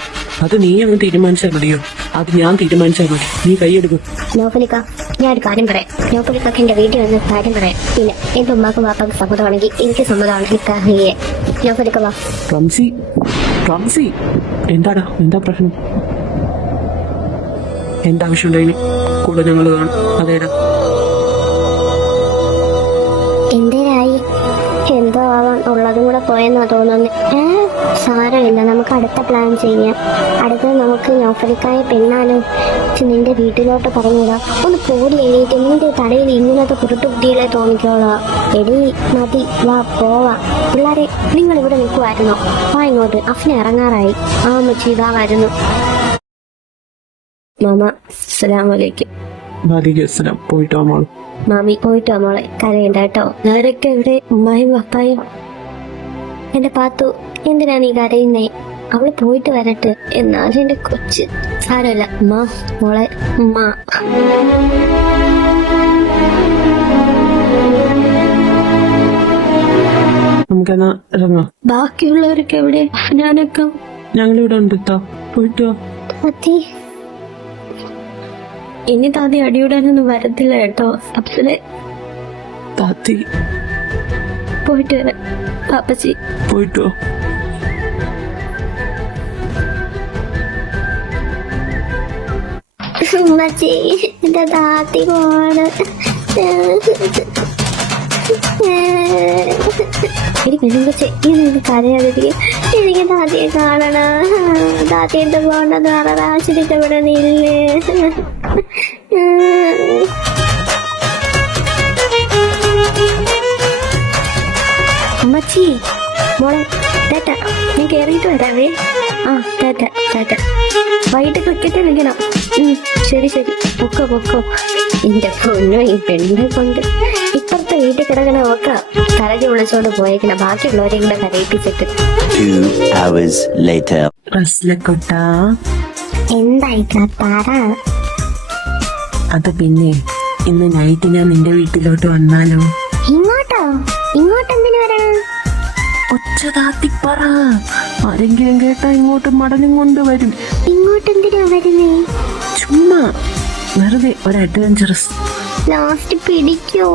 അത് നീ അങ്ങ് തീരുമാനിച്ചാൽ മതിയോ? അത് ഞാൻ തീരുമാനിച്ചാൽ മതി. നീ കൈയെടുക്കും. നോഫലിക്ക, ഞാൻ ഒരു കാര്യം പറയാം. നോഫലിക്കൊക്കെ എന്റെ വീട്ടിൽ വന്ന് കാര്യം പറയാം. ഇല്ല, എന്റെ ഉമ്മാക്കും വാപ്പാക്കും സമ്മതമാണെങ്കിൽ എനിക്ക് സമ്മതമാണ് നിക്കാഹ് ചെയ്യാൻ. നോഫലിക്ക വാ. റംസി, എന്താടാ? എന്താ പ്രശ്നം? എന്താവശ്യമുണ്ടായിന്? കൂടെ ഞങ്ങൾ കാണും. അതേടാ. എന്തേരായി? എന്തോ ആവാൻ ഉള്ളതും കൂടെ പോയെന്നാ തോന്നുന്നത്. സാരമില്ല, നമുക്ക് അടുത്ത പ്ലാൻ ചെയ്യാം. അടുത്തത് നമുക്ക് നോഫലിക്കായ പെണ്ണാലോ നിന്റെ വീട്ടിലോട്ട് പറഞ്ഞിടാം. ഒന്ന് പോടി എണീറ്റ്. നിന്റെ തടയിൽ ഇങ്ങനത്തെ കുരുട്ടുകുട്ടികളെ തോന്നിക്കോളാ. എടി മതി, വാ പോവാ. പിള്ളേരെ, നിങ്ങൾ ഇവിടെ നിൽക്കുമായിരുന്നോ? വാ ഇങ്ങോട്ട്. അഫ്ന ഇറങ്ങാറായി. ആ മച്ചി ഇതാ വരുന്നു. മാമ, അസ്സലാമലൈക്കും. വാലിക്കും പോയിട്ടോ മോൾ? മാമി പോയിട്ടോ മോളെ, കരയണ്ട കേട്ടോ. ആരൊക്കെ ഇവിടെ? ഉമ്മായും പപ്പായും. എന്റെ പാത്തു, എന്തിനാ നീ കരയുന്നേ? അവള് പോയിട്ട് വരട്ടെ. എന്നാലും എന്റെ കൊച്ച്. സാരമില്ല ഉമ്മ, മോളെ ഉമ്മ. നമുക്കെന്നാ ഇറങ്ങാം. ബാക്കിയുള്ളവരൊക്കെ എവിടെ? ഞാനൊക്കെ ഞങ്ങളിവിടെ ഉണ്ട്. പോയിട്ടോ. ഇനി താത്തി അടിയോടാനൊന്നും വരത്തില്ല കേട്ടോ. അപ്സലെ താത്തി പോയിട്ട് വരാം. പാപ്പച്ചി പോയിട്ടോ. ഉമ്മച്ചി, എന്റെ താത്തി പോണ്. കരയാതിരിക്കും. എനിക്ക് താത്തിയെ കാണണം. താത്തി എന്ത് പോണെന്ന് പറഞ്ഞ ആശ്രയിച്ച ഇവിടെ നില്ലേ. ഉമ്മച്ചി, മോളെ ടാറ്റ, ഞാൻ കേറിയിട്ട് വരാവേ. ആ ടാറ്റ ടാറ്റ. വൈകിട്ട് ക്രിക്കറ്റ് കളിക്കണം. ശരി ശരി, പൊക്കോ പൊക്കോ. എന്റെ പൊന്നോ, ഈ പെണ്ണിനെ കൊണ്ട് ഇപ്പുറത്തെ വീട്ടിൽ കിടക്കണ ഒക്കെ കരകി വിളിച്ചോണ്ട് പോയേക്കണം. ബാക്കിയുള്ളവരെ കൂടെ കരയിപ്പിച്ചിട്ട്. 2 hours later. റസ്ലക്കൊട്ടാ, എന്തായിട്ടാ പറ. അത് പിന്നെ ഇന്ന് നൈറ്റ് ഞാൻ നിന്റെ വീട്ടിലോട്ട് വന്നാലോ? ഇങ്ങോട്ടോ? ഇങ്ങോട്ടെന്തിനു വരണം? ഒച്ചതാത്തി പറ, ആരെങ്കിലും കേട്ടാ ഇങ്ങോട്ട് മടലും കൊണ്ടുവരും. ഇങ്ങോട്ടെന്തിനാ വരുന്നേ? ചുമ്മാ വെറുതെ ഒരു അഡ്വഞ്ചറസ്. ലാസ്റ്റ് പിടിക്കോ?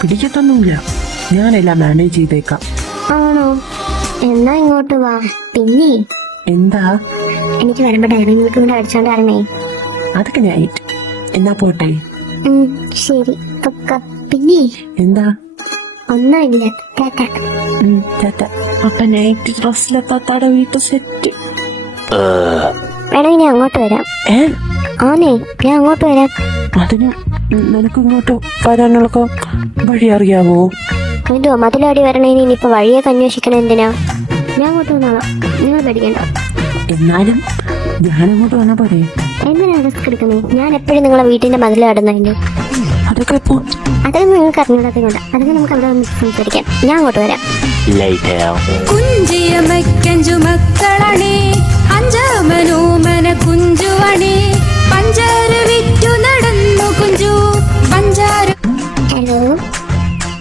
പിടിക്കത്തൊന്നുമില്ല, ഞാനെല്ലാം മാനേജ് ചെയ്തേക്കാം. ആണോ? എന്നാ ഇങ്ങോട്ട് വാ. പിന്നെ എന്താ? എനിക്ക് വരുമ്പോ ഡയറി മിൽക്ക് കൂടെ അടിച്ചോണ്ട് വരണേ. അതൊക്കെ നൈറ്റ്. എന്നാ പോട്ടെ. ശരി പൊക്ക. പിന്നെ എന്താ? ഒന്നുമില്ല, ടാറ്റ. ടാറ്റ. അപ്പൊ നൈറ്റ് ഡ്രസ്സിലെത്താടെ വീട്ട് സെറ്റ്. വേണമെങ്കിൽ ഞാൻ അങ്ങോട്ട് വരാം. ആന്നേ, ഞാൻ അങ്ങോട്ട് വരാം. അതിന് നിനക്ക് ഇങ്ങോട്ട് വരാനുള്ള വഴി അറിയാവോ? എന്തോ മതിലാടി വരണേന് ഇനിയിപ്പോ വഴിയൊക്കെ അന്വേഷിക്കണം. എന്തിനാ? ഞാൻ അങ്ങോട്ട് വന്നോളാം, നിങ്ങൾ പേടിക്കണ്ട. എന്നാലും ഞാനങ്ങോട്ട് വന്നാ പോരെ? എന്തിനാ റിസ്ക് എടുക്കുന്നേ? ഞാൻ എപ്പോഴും നിങ്ങളെ വീട്ടിന്റെ മതിൽ കടന്നതിന്റെ അതൊക്കെ ഇപ്പോ അതൊക്കെ നിങ്ങൾക്ക് അറിഞ്ഞൂടാത്തതുകൊണ്ട് അതൊക്കെ നമുക്ക് അവിടെ വന്ന് സംസാരിക്കാം. ഞാൻ അങ്ങോട്ട് വരാം. Later. കുഞ്ചിയമയ്ക്കഞ്ചു മക്കളണേ, അഞ്ചാമനോമന കുഞ്ചുവണേ, പഞ്ചാര വിറ്റു നടന്നു കുഞ്ചു പഞ്ചാര. ഹലോ.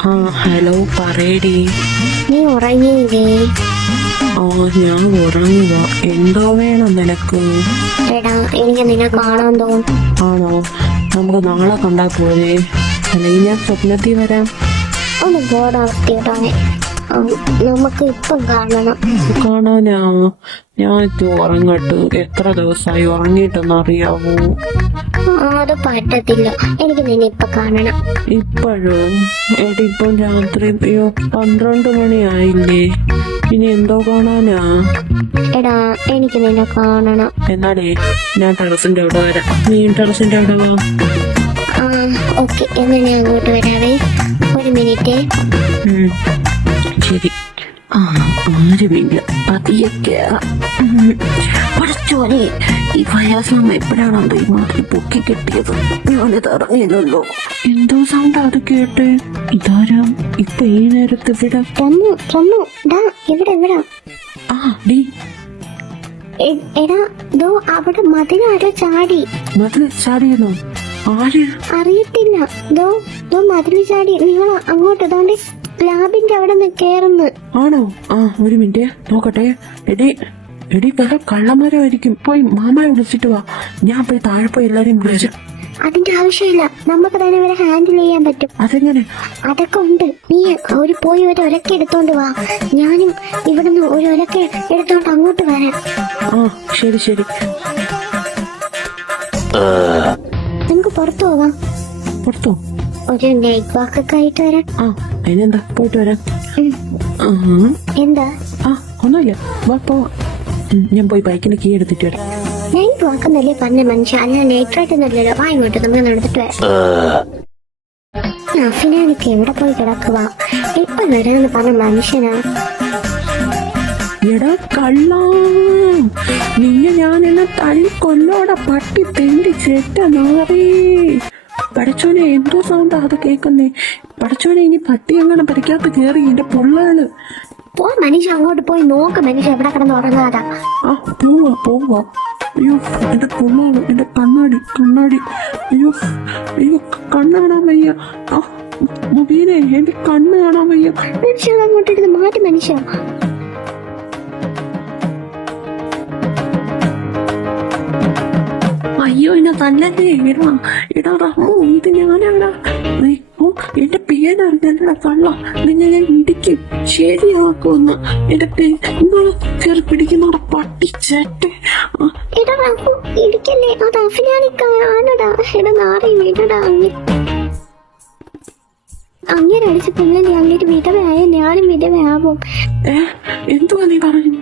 ആ ഹലോ, പറയടി. നീ ഉറങ്ങിയില്ലേ? ആ ഞാൻ ഉറങ്ങുക. എന്തോ വേണം നിനക്ക്? എടാ, എനിക്ക് നിന്നെ കാണാൻ തോന്നും. ആണോ? നമുക്ക് നാളെ കണ്ടാ പോരെ? അല്ലെങ്കിൽ ഞാൻ സ്വപ്നത്തിൽ വരാം. ഒന്ന് ബോർഡാവത്തിയോടെ നമുക്ക് ഇപ്പം കാണണം. കാണാനാ? ഞാൻ ഉറങ്ങട്ട്. എത്ര ദിവസമായി ഉറങ്ങിയിട്ടെന്ന് അറിയാവോ? അത് പറ്റത്തില്ല, എനിക്ക് നിന്നെ ഇപ്പൊ കാണണം. ഇപ്പോഴും? എടി ഇപ്പം രാത്രി 12 മണിയായില്ലേ? ഇനി എന്തോ കാണാനാ? എടാ, എനിക്ക് നിന്നെ കാണണം. എന്നാലേ ഞാൻ ടെറസിന്റെ അവിടെ വരാം. നീ ടെറസിന്റെ അവിടെ വാ. ആ ഓക്കെ, എന്നാ ഞാൻ അങ്ങോട്ട് വരാവേ. ഒരു മിനിറ്റ്. ശരി. ആ ആരുമില്ല, പതിയൊക്കെ. പഠിച്ചോനെ, ഈ വയസ്സാമ എപ്പോഴാണോ ഇമാതിരി പൊക്കി കിട്ടിയത്? ഞാനിത് അറിയില്ലല്ലോ. എന്തോ സൗണ്ട് അത് കേട്ട്. ഇതാരാ ഇപ്പൊ ഈ നേരത്ത് ഇവിടെ? ഇവിടെ ആ ഡി, എടാ, ദോ അവിടെ മതിലാരോ ചാടി. മതിൽ ചാടിയെന്നോ? ആര്? അറിയത്തില്ല. ദോ മതില് ചാടി. നിങ്ങൾ അങ്ങോട്ട് ഇതാണ്ട് ലാബിന്റെ അവിടെ നിന്ന് കേറുന്നു. ആണോ? ആ ഒരു മിനിറ്റ് നോക്കട്ടെ. എടി വേറെ കള്ളന്മാരായിരിക്കും. പോയി മാമയെ വിളിച്ചിട്ട് വാ. ഞാൻ പോയി താഴെ പോയി എല്ലാരെയും വിളിച്ചു. അതിന്റെ ആവശ്യമില്ല, നമുക്ക് തന്നെ ഇവരെ ഹാൻഡിൽ ചെയ്യാൻ പറ്റും. അതെങ്ങനെ? അതൊക്കെ ഉണ്ട്. നീ പോയി ഒരു ഒലക്ക എടുത്തോണ്ട് വാ. ഞാനും ഇവിടുന്ന് ഒരു ഒലക്ക എടുത്തോണ്ട് അങ്ങോട്ട് വരാം. ആ ശരി ശരി. നമുക്ക് പുറത്തു പോവാം. പുറത്തോ? ഒരു നൈറ്റ് വാക്കൊക്കെ ആയിട്ട് വരാം. ആ അതിനെന്താ, പോയിട്ട് വരാം. എന്താ? ആ ഒന്നുമില്ല, വാ പോവാം. ഞാൻ പോയി ബൈക്കിന്റെ കീ എടുത്തിട്ട് വരാം. നൈറ്റ് വാക്കെന്നല്ലേ പറഞ്ഞ മനുഷ്യ, അല്ല നൈറ്റ് റൈറ്റ് ഒന്നല്ലല്ലോ. വാ ഇങ്ങോട്ട്, നമുക്ക് നടന്നിട്ട് വരാം. നഫിനാനൊക്കെ എവിടെ പോയി കിടക്കുക? ഇപ്പൊ വരാന്ന് പറഞ്ഞ മനുഷ്യനാ. എടാ കള്ള, നിന്നെ ഞാൻ എന്നെ തല്ലി കൊല്ലോടെ പട്ടി തെണ്ടി ചെറ്റ നാറി. പഠിച്ചോനെ, എന്തോ സൗണ്ടാ അത് കേക്കുന്നേ? പഠിച്ചോനെ, ഇനി പട്ടി അങ്ങനെ പരിക്കകത്ത് കേറി എന്റെ പുള്ളകള്. പോ മനുഷ്യ, അങ്ങോട്ട് പോയി നോക്ക്. മനുഷ്യ എവിടെ കിടന്ന് ഉറങ്ങാതാ. ആ പോവാ. അയ്യോ എന്റെ പുള്ളകള്, എന്റെ കണ്ണാടി. അയ്യോ കണ്ണ് കാണാൻ വയ്യ. ആ മുബീനെ, എന്റെ കണ്ണ് കാണാൻ വയ്യ. മനുഷ്യ അങ്ങോട്ടിരുന്ന് മാറ്റി. മനുഷ്യ അയ്യോ എന്നെ തല്ലല്ലേ. എടാ റഹ്മു, ഇത് ഞാനാടാ. എന്റെ പേരറിഞ്ഞ കള്ള, നിന്നെ ഞാൻ ഇടിക്കും, ശരിയാക്കുമെന്ന്. എന്റെ കയറി പിടിക്കുന്ന പട്ടിച്ചേട്ടെ. ഇടിക്കല്ലേ, അത് അഫിനാനിക്കാണടാ. എടാ നാറി വീടടാ. അങ്ങനെ അടിച്ച് കൊല്ലല്ലേ. അങ്ങേര് വിധവയായ ഞാനും വിധവയാവും. എന്തുവാ നീ പറഞ്ഞു?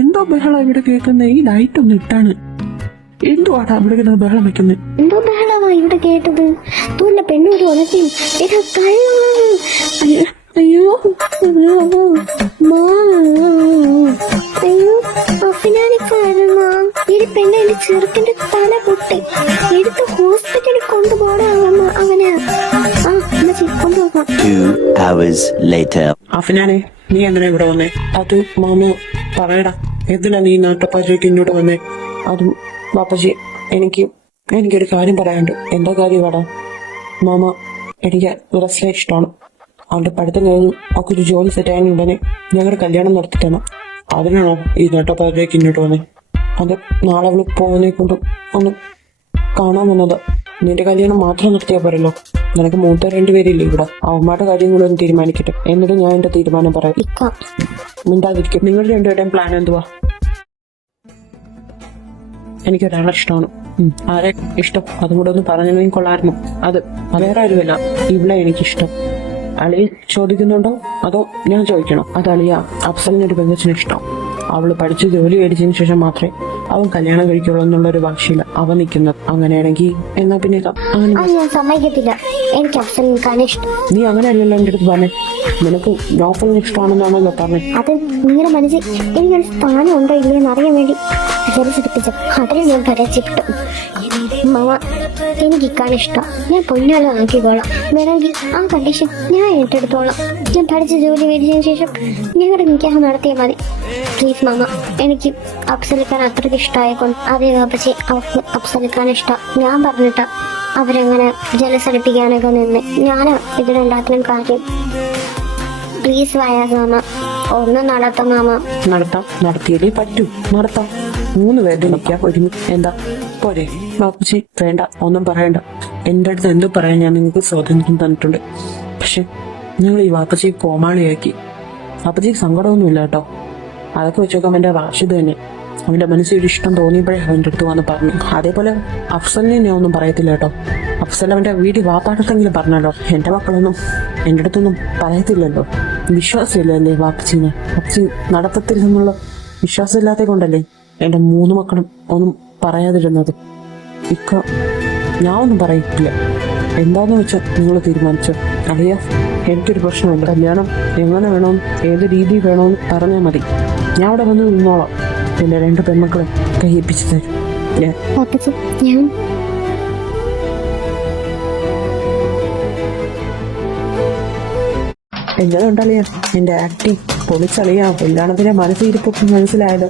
എന്തോ ബഹളം ഇവിടെ കേൾക്കുന്നത്? ഈ ലൈറ്റ് ഒന്ന് ഇട്ടാണ്. എന്തുവാടാ ഇവിടെ ബഹളം വെക്കുന്നത്? എന്തോ ബഹളമാ ഇവിടെ കേട്ടത്. തൂല്ല പെണ്ണൂര് ഉലക്കും. അയ്യോ മാ ഈ പെണ്ണ എന്റെ ചെറുക്കന്റെ തല പൊട്ടി എടുത്ത് ഹോസ്പിറ്റലിൽ കൊണ്ടുപോകണം അവന്. ആ ഉമ്മച്ചി കൊണ്ടുപോകാം. 2 hours later. അഫ്നാനെ, നീ എന്തിനാ ഇവിടെ വന്നേ? അത് മാമ പറയടാ, എന്തിനാ നീ നാട്ടുപാചയ്ക്ക് ഇങ്ങോട്ട് വന്നേ? അതും ബാപ്പജി, എനിക്കൊരു കാര്യം പറയാനുണ്ട്. എന്താ കാര്യം വേടാ? മാമ, എനിക്ക് റസ്ലെ ഇഷ്ടമാണ്. അവളുടെ പഠിത്തം കഴിഞ്ഞു അവൾക്ക് ഒരു ജോലി സെറ്റ് ആയതിന് ഉടനെ ഞങ്ങളുടെ കല്യാണം നടത്തിത്തണം. അതിനാണോ ഈ നാട്ടുപാചയ്ക്ക് ഇങ്ങോട്ട് വന്നേ? അത് നാളെ അവള് പോകുന്നതിനെ കൊണ്ട് ഒന്ന് കാണാൻ വന്നത്. നിന്റെ കല്യാണം മാത്രം നിർത്തിയാൽ പോരല്ലോ. നിനക്ക് മൂത്ത 2 പേരില്ലേ ഇവിടെ? അവന്മാരുടെ കാര്യങ്ങളൊന്ന് തീരുമാനിക്കട്ടെ, എന്നിട്ട് ഞാൻ എന്റെ തീരുമാനം പറയാം. മിണ്ടാതിരിക്കും. നിങ്ങളുടെ 2 പേരുടെയും പ്ലാൻ എന്തുവാ? എനിക്കൊരാളെ ഇഷ്ടമാണ്. ആരെ ഇഷ്ടം? അതും കൂടെ ഒന്ന് പറഞ്ഞെങ്കിൽ കൊള്ളായിരുന്നു. അത് വേറെ ആരുമല്ല, ഇവിടെ എനിക്കിഷ്ടം. അളിയ ചോദിക്കുന്നുണ്ടോ അതോ ഞാൻ ചോദിക്കണോ? അത് അളിയ അഫ്സലിനൊരു പെങ്കച്ചിന് ഇഷ്ടം. അവള് പഠിച്ച് ജോലി മേടിച്ചതിന് ശേഷം മാത്രമേ അവൻ കല്യാണം കഴിക്കുള്ളൂ എന്നുള്ളൊരു ഭാഷയില്ല അവൻ നിൽക്കുന്നത്. അങ്ങനെയാണെങ്കിൽ എന്നാ പിന്നെ ഞാൻ സമ്മതിക്കത്തില്ല. എനിക്ക് അഫ്സലിനെ ഇഷ്ടം. നീ അങ്ങനെയല്ലല്ലോ എന്റെ അടുത്ത് പറഞ്ഞേ. നിനക്ക് നോഫലിന് ഇഷ്ടമാണെന്നാണല്ലോ പറഞ്ഞേ. അത് നിങ്ങളുടെ മനസ്സിൽ എനിക്കൊരു സ്ഥാനം ഉണ്ടോ ഇല്ലയെന്ന് അറിയാൻ വേണ്ടി വിചാരിച്ചെടുപ്പിച്ച അതിൽ ഞാൻ പരാജയപ്പെട്ടു. മാമ, എനിക്ക് ഇക്കാണ് ഇഷ്ടം. ഞാൻ പൊന്നാലോ ആക്കിക്കോളാം. വേണമെങ്കിൽ ആ കണ്ടീഷൻ ഞാൻ ഏറ്റെടുത്തോളാം. ഞാൻ പഠിച്ച ജോലി മേടിച്ചതിന് ശേഷം ഞങ്ങളുടെ നിക്കാഹ് നടത്തിയാൽ മതി. പ്ലീസ് മാമ, എനിക്ക് അഫ്സലിക്കാൻ അത്രയ്ക്ക് ഇഷ്ടമായിക്കൊണ്ട് അതേ വാപ്പച്ചി അവർക്ക് അഫ്സലിക്കാൻ ഇഷ്ടം. ഞാൻ പറഞ്ഞിട്ടാ അവരങ്ങനെ ജലസടിപ്പിക്കാനൊക്കെ നിന്ന്. ഞാനാ ഇതിലുണ്ടാക്കുന്ന കാര്യം. പ്ലീസ് വയാസ് മാമ, ഒന്ന് നടത്താം മാമ. നടത്താം, നടത്തിയതേ പറ്റൂ. നടത്താം. 3 പേരുടെ നിൽക്കാൻ ഒരുങ്ങി. എന്താ പോരെ? ബാപ്പുജി വേണ്ട, ഒന്നും പറയണ്ട. എന്റെ അടുത്ത് എന്ത് പറയാൻ ഞാൻ നിങ്ങൾക്ക് സ്വാതന്ത്ര്യം തന്നിട്ടുണ്ട്. പക്ഷെ നിങ്ങൾ ഈ വാപ്പച്ചി കോമാളിയാക്കി. വാപ്പച്ചിക്ക് സങ്കടമൊന്നുമില്ല കേട്ടോ. അതൊക്കെ വെച്ചോക്കാം എന്റെ റാഷിദ് തന്നെ. അവന്റെ മനസ്സിൽ ഒരു ഇഷ്ടം തോന്നിയപ്പോഴേ അവന്റെ അടുത്ത് വന്ന് പറഞ്ഞു. അതേപോലെ അഫ്സലിനെ ഞാൻ ഒന്നും പറയത്തില്ല കേട്ടോ. അഫ്സൽ അവന്റെ വീട്ടിൽ വാപ്പാടത്തെങ്കിലും പറഞ്ഞല്ലോ. എന്റെ മക്കളൊന്നും എന്റെ അടുത്തൊന്നും പറയത്തില്ലല്ലോ. വിശ്വാസമില്ലല്ലേ വാപ്പച്ചിനെ? വാപ്പച്ചി നടത്തത്തില്ലെന്നുള്ള വിശ്വാസമില്ലാത്ത കൊണ്ടല്ലേ എന്റെ 3 മക്കളും ഒന്നും പറയാതിരുന്നത്. ഇക്ക ഞാൻ ഒന്നും പറയിട്ടില്ല. എന്താന്ന് വെച്ചാൽ നിങ്ങൾ തീരുമാനിച്ചോ. അറിയാ, എനിക്കൊരു പ്രശ്നമുണ്ട്. കല്യാണം എങ്ങനെ വേണമെന്ന് ഏത് രീതി വേണമെന്ന് പറഞ്ഞാൽ മതി. ഞാൻ അവിടെ വന്ന് നിന്നോളാം. എന്റെ 2 പെൺമക്കളെ കയ്യേപ്പിച്ചു തരും ഞാൻ. എങ്ങനെ ഉണ്ടറിയാ എന്റെ ആക്ടിങ്? പൊളിച്ചറിയാം. കല്യാണത്തിന്റെ മനസ്സിരിപ്പൊക്കെ മനസ്സിലായത്.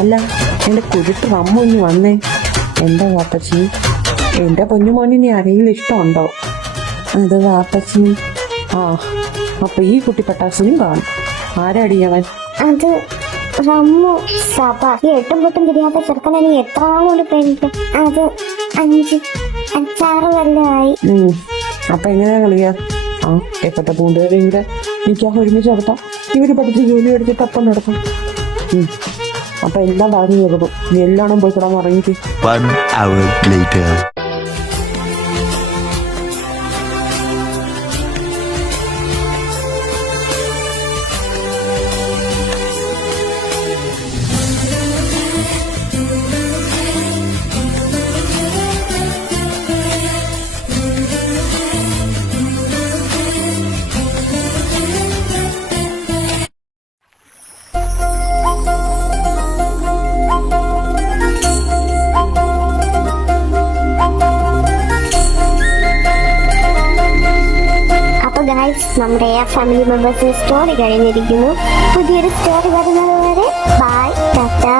അല്ല, എന്റെ കുരുട്ട് അമ്മൊന്ന് വന്നേ. എന്താ വാപ്പച്ചി? എന്റെ പൊന്നുമോനിനി അറിയിൽ ഇഷ്ടമുണ്ടോ? അത് വാപ്പച്ചി. ആ, അപ്പൊ ഈ കുട്ടി പട്ടാസിനും കാണും. ആരടിയവൻ? അത് റമ്മു സഭ. ഈ 8 പൊട്ടും തിരിയാത്ത ചെറുക്കനെ നീ എത്ര നാളോട് പ്രേമിക്കും? അത് 5-6 കൊല്ലമായി. അപ്പൊ എങ്ങനെയാ കളിയാ? ആ, എപ്പത്തെ പൂണ്ടുകാരെയും കൂടെ നിൽക്കാൻ ഒരുമിച്ച് നടത്താം. ഇവര് പഠിച്ച് ജോലി എടുത്തിട്ട് അപ്പം നടത്താം. അപ്പൊ എല്ലാം പറഞ്ഞു കൊടുക്കും. നീ എല്ലാണും പോയി കിടന്ന് ഇറങ്ങിക്ക്. 1 hour later. നമ്മുടെ ഫാമിലി മെമ്പേഴ്സിന്റെ സ്റ്റോറി കഴിഞ്ഞിരിക്കുന്നു. പുതിയൊരു സ്റ്റോറി വരുന്നത് വരെ ബൈ, ടാറ്റാ.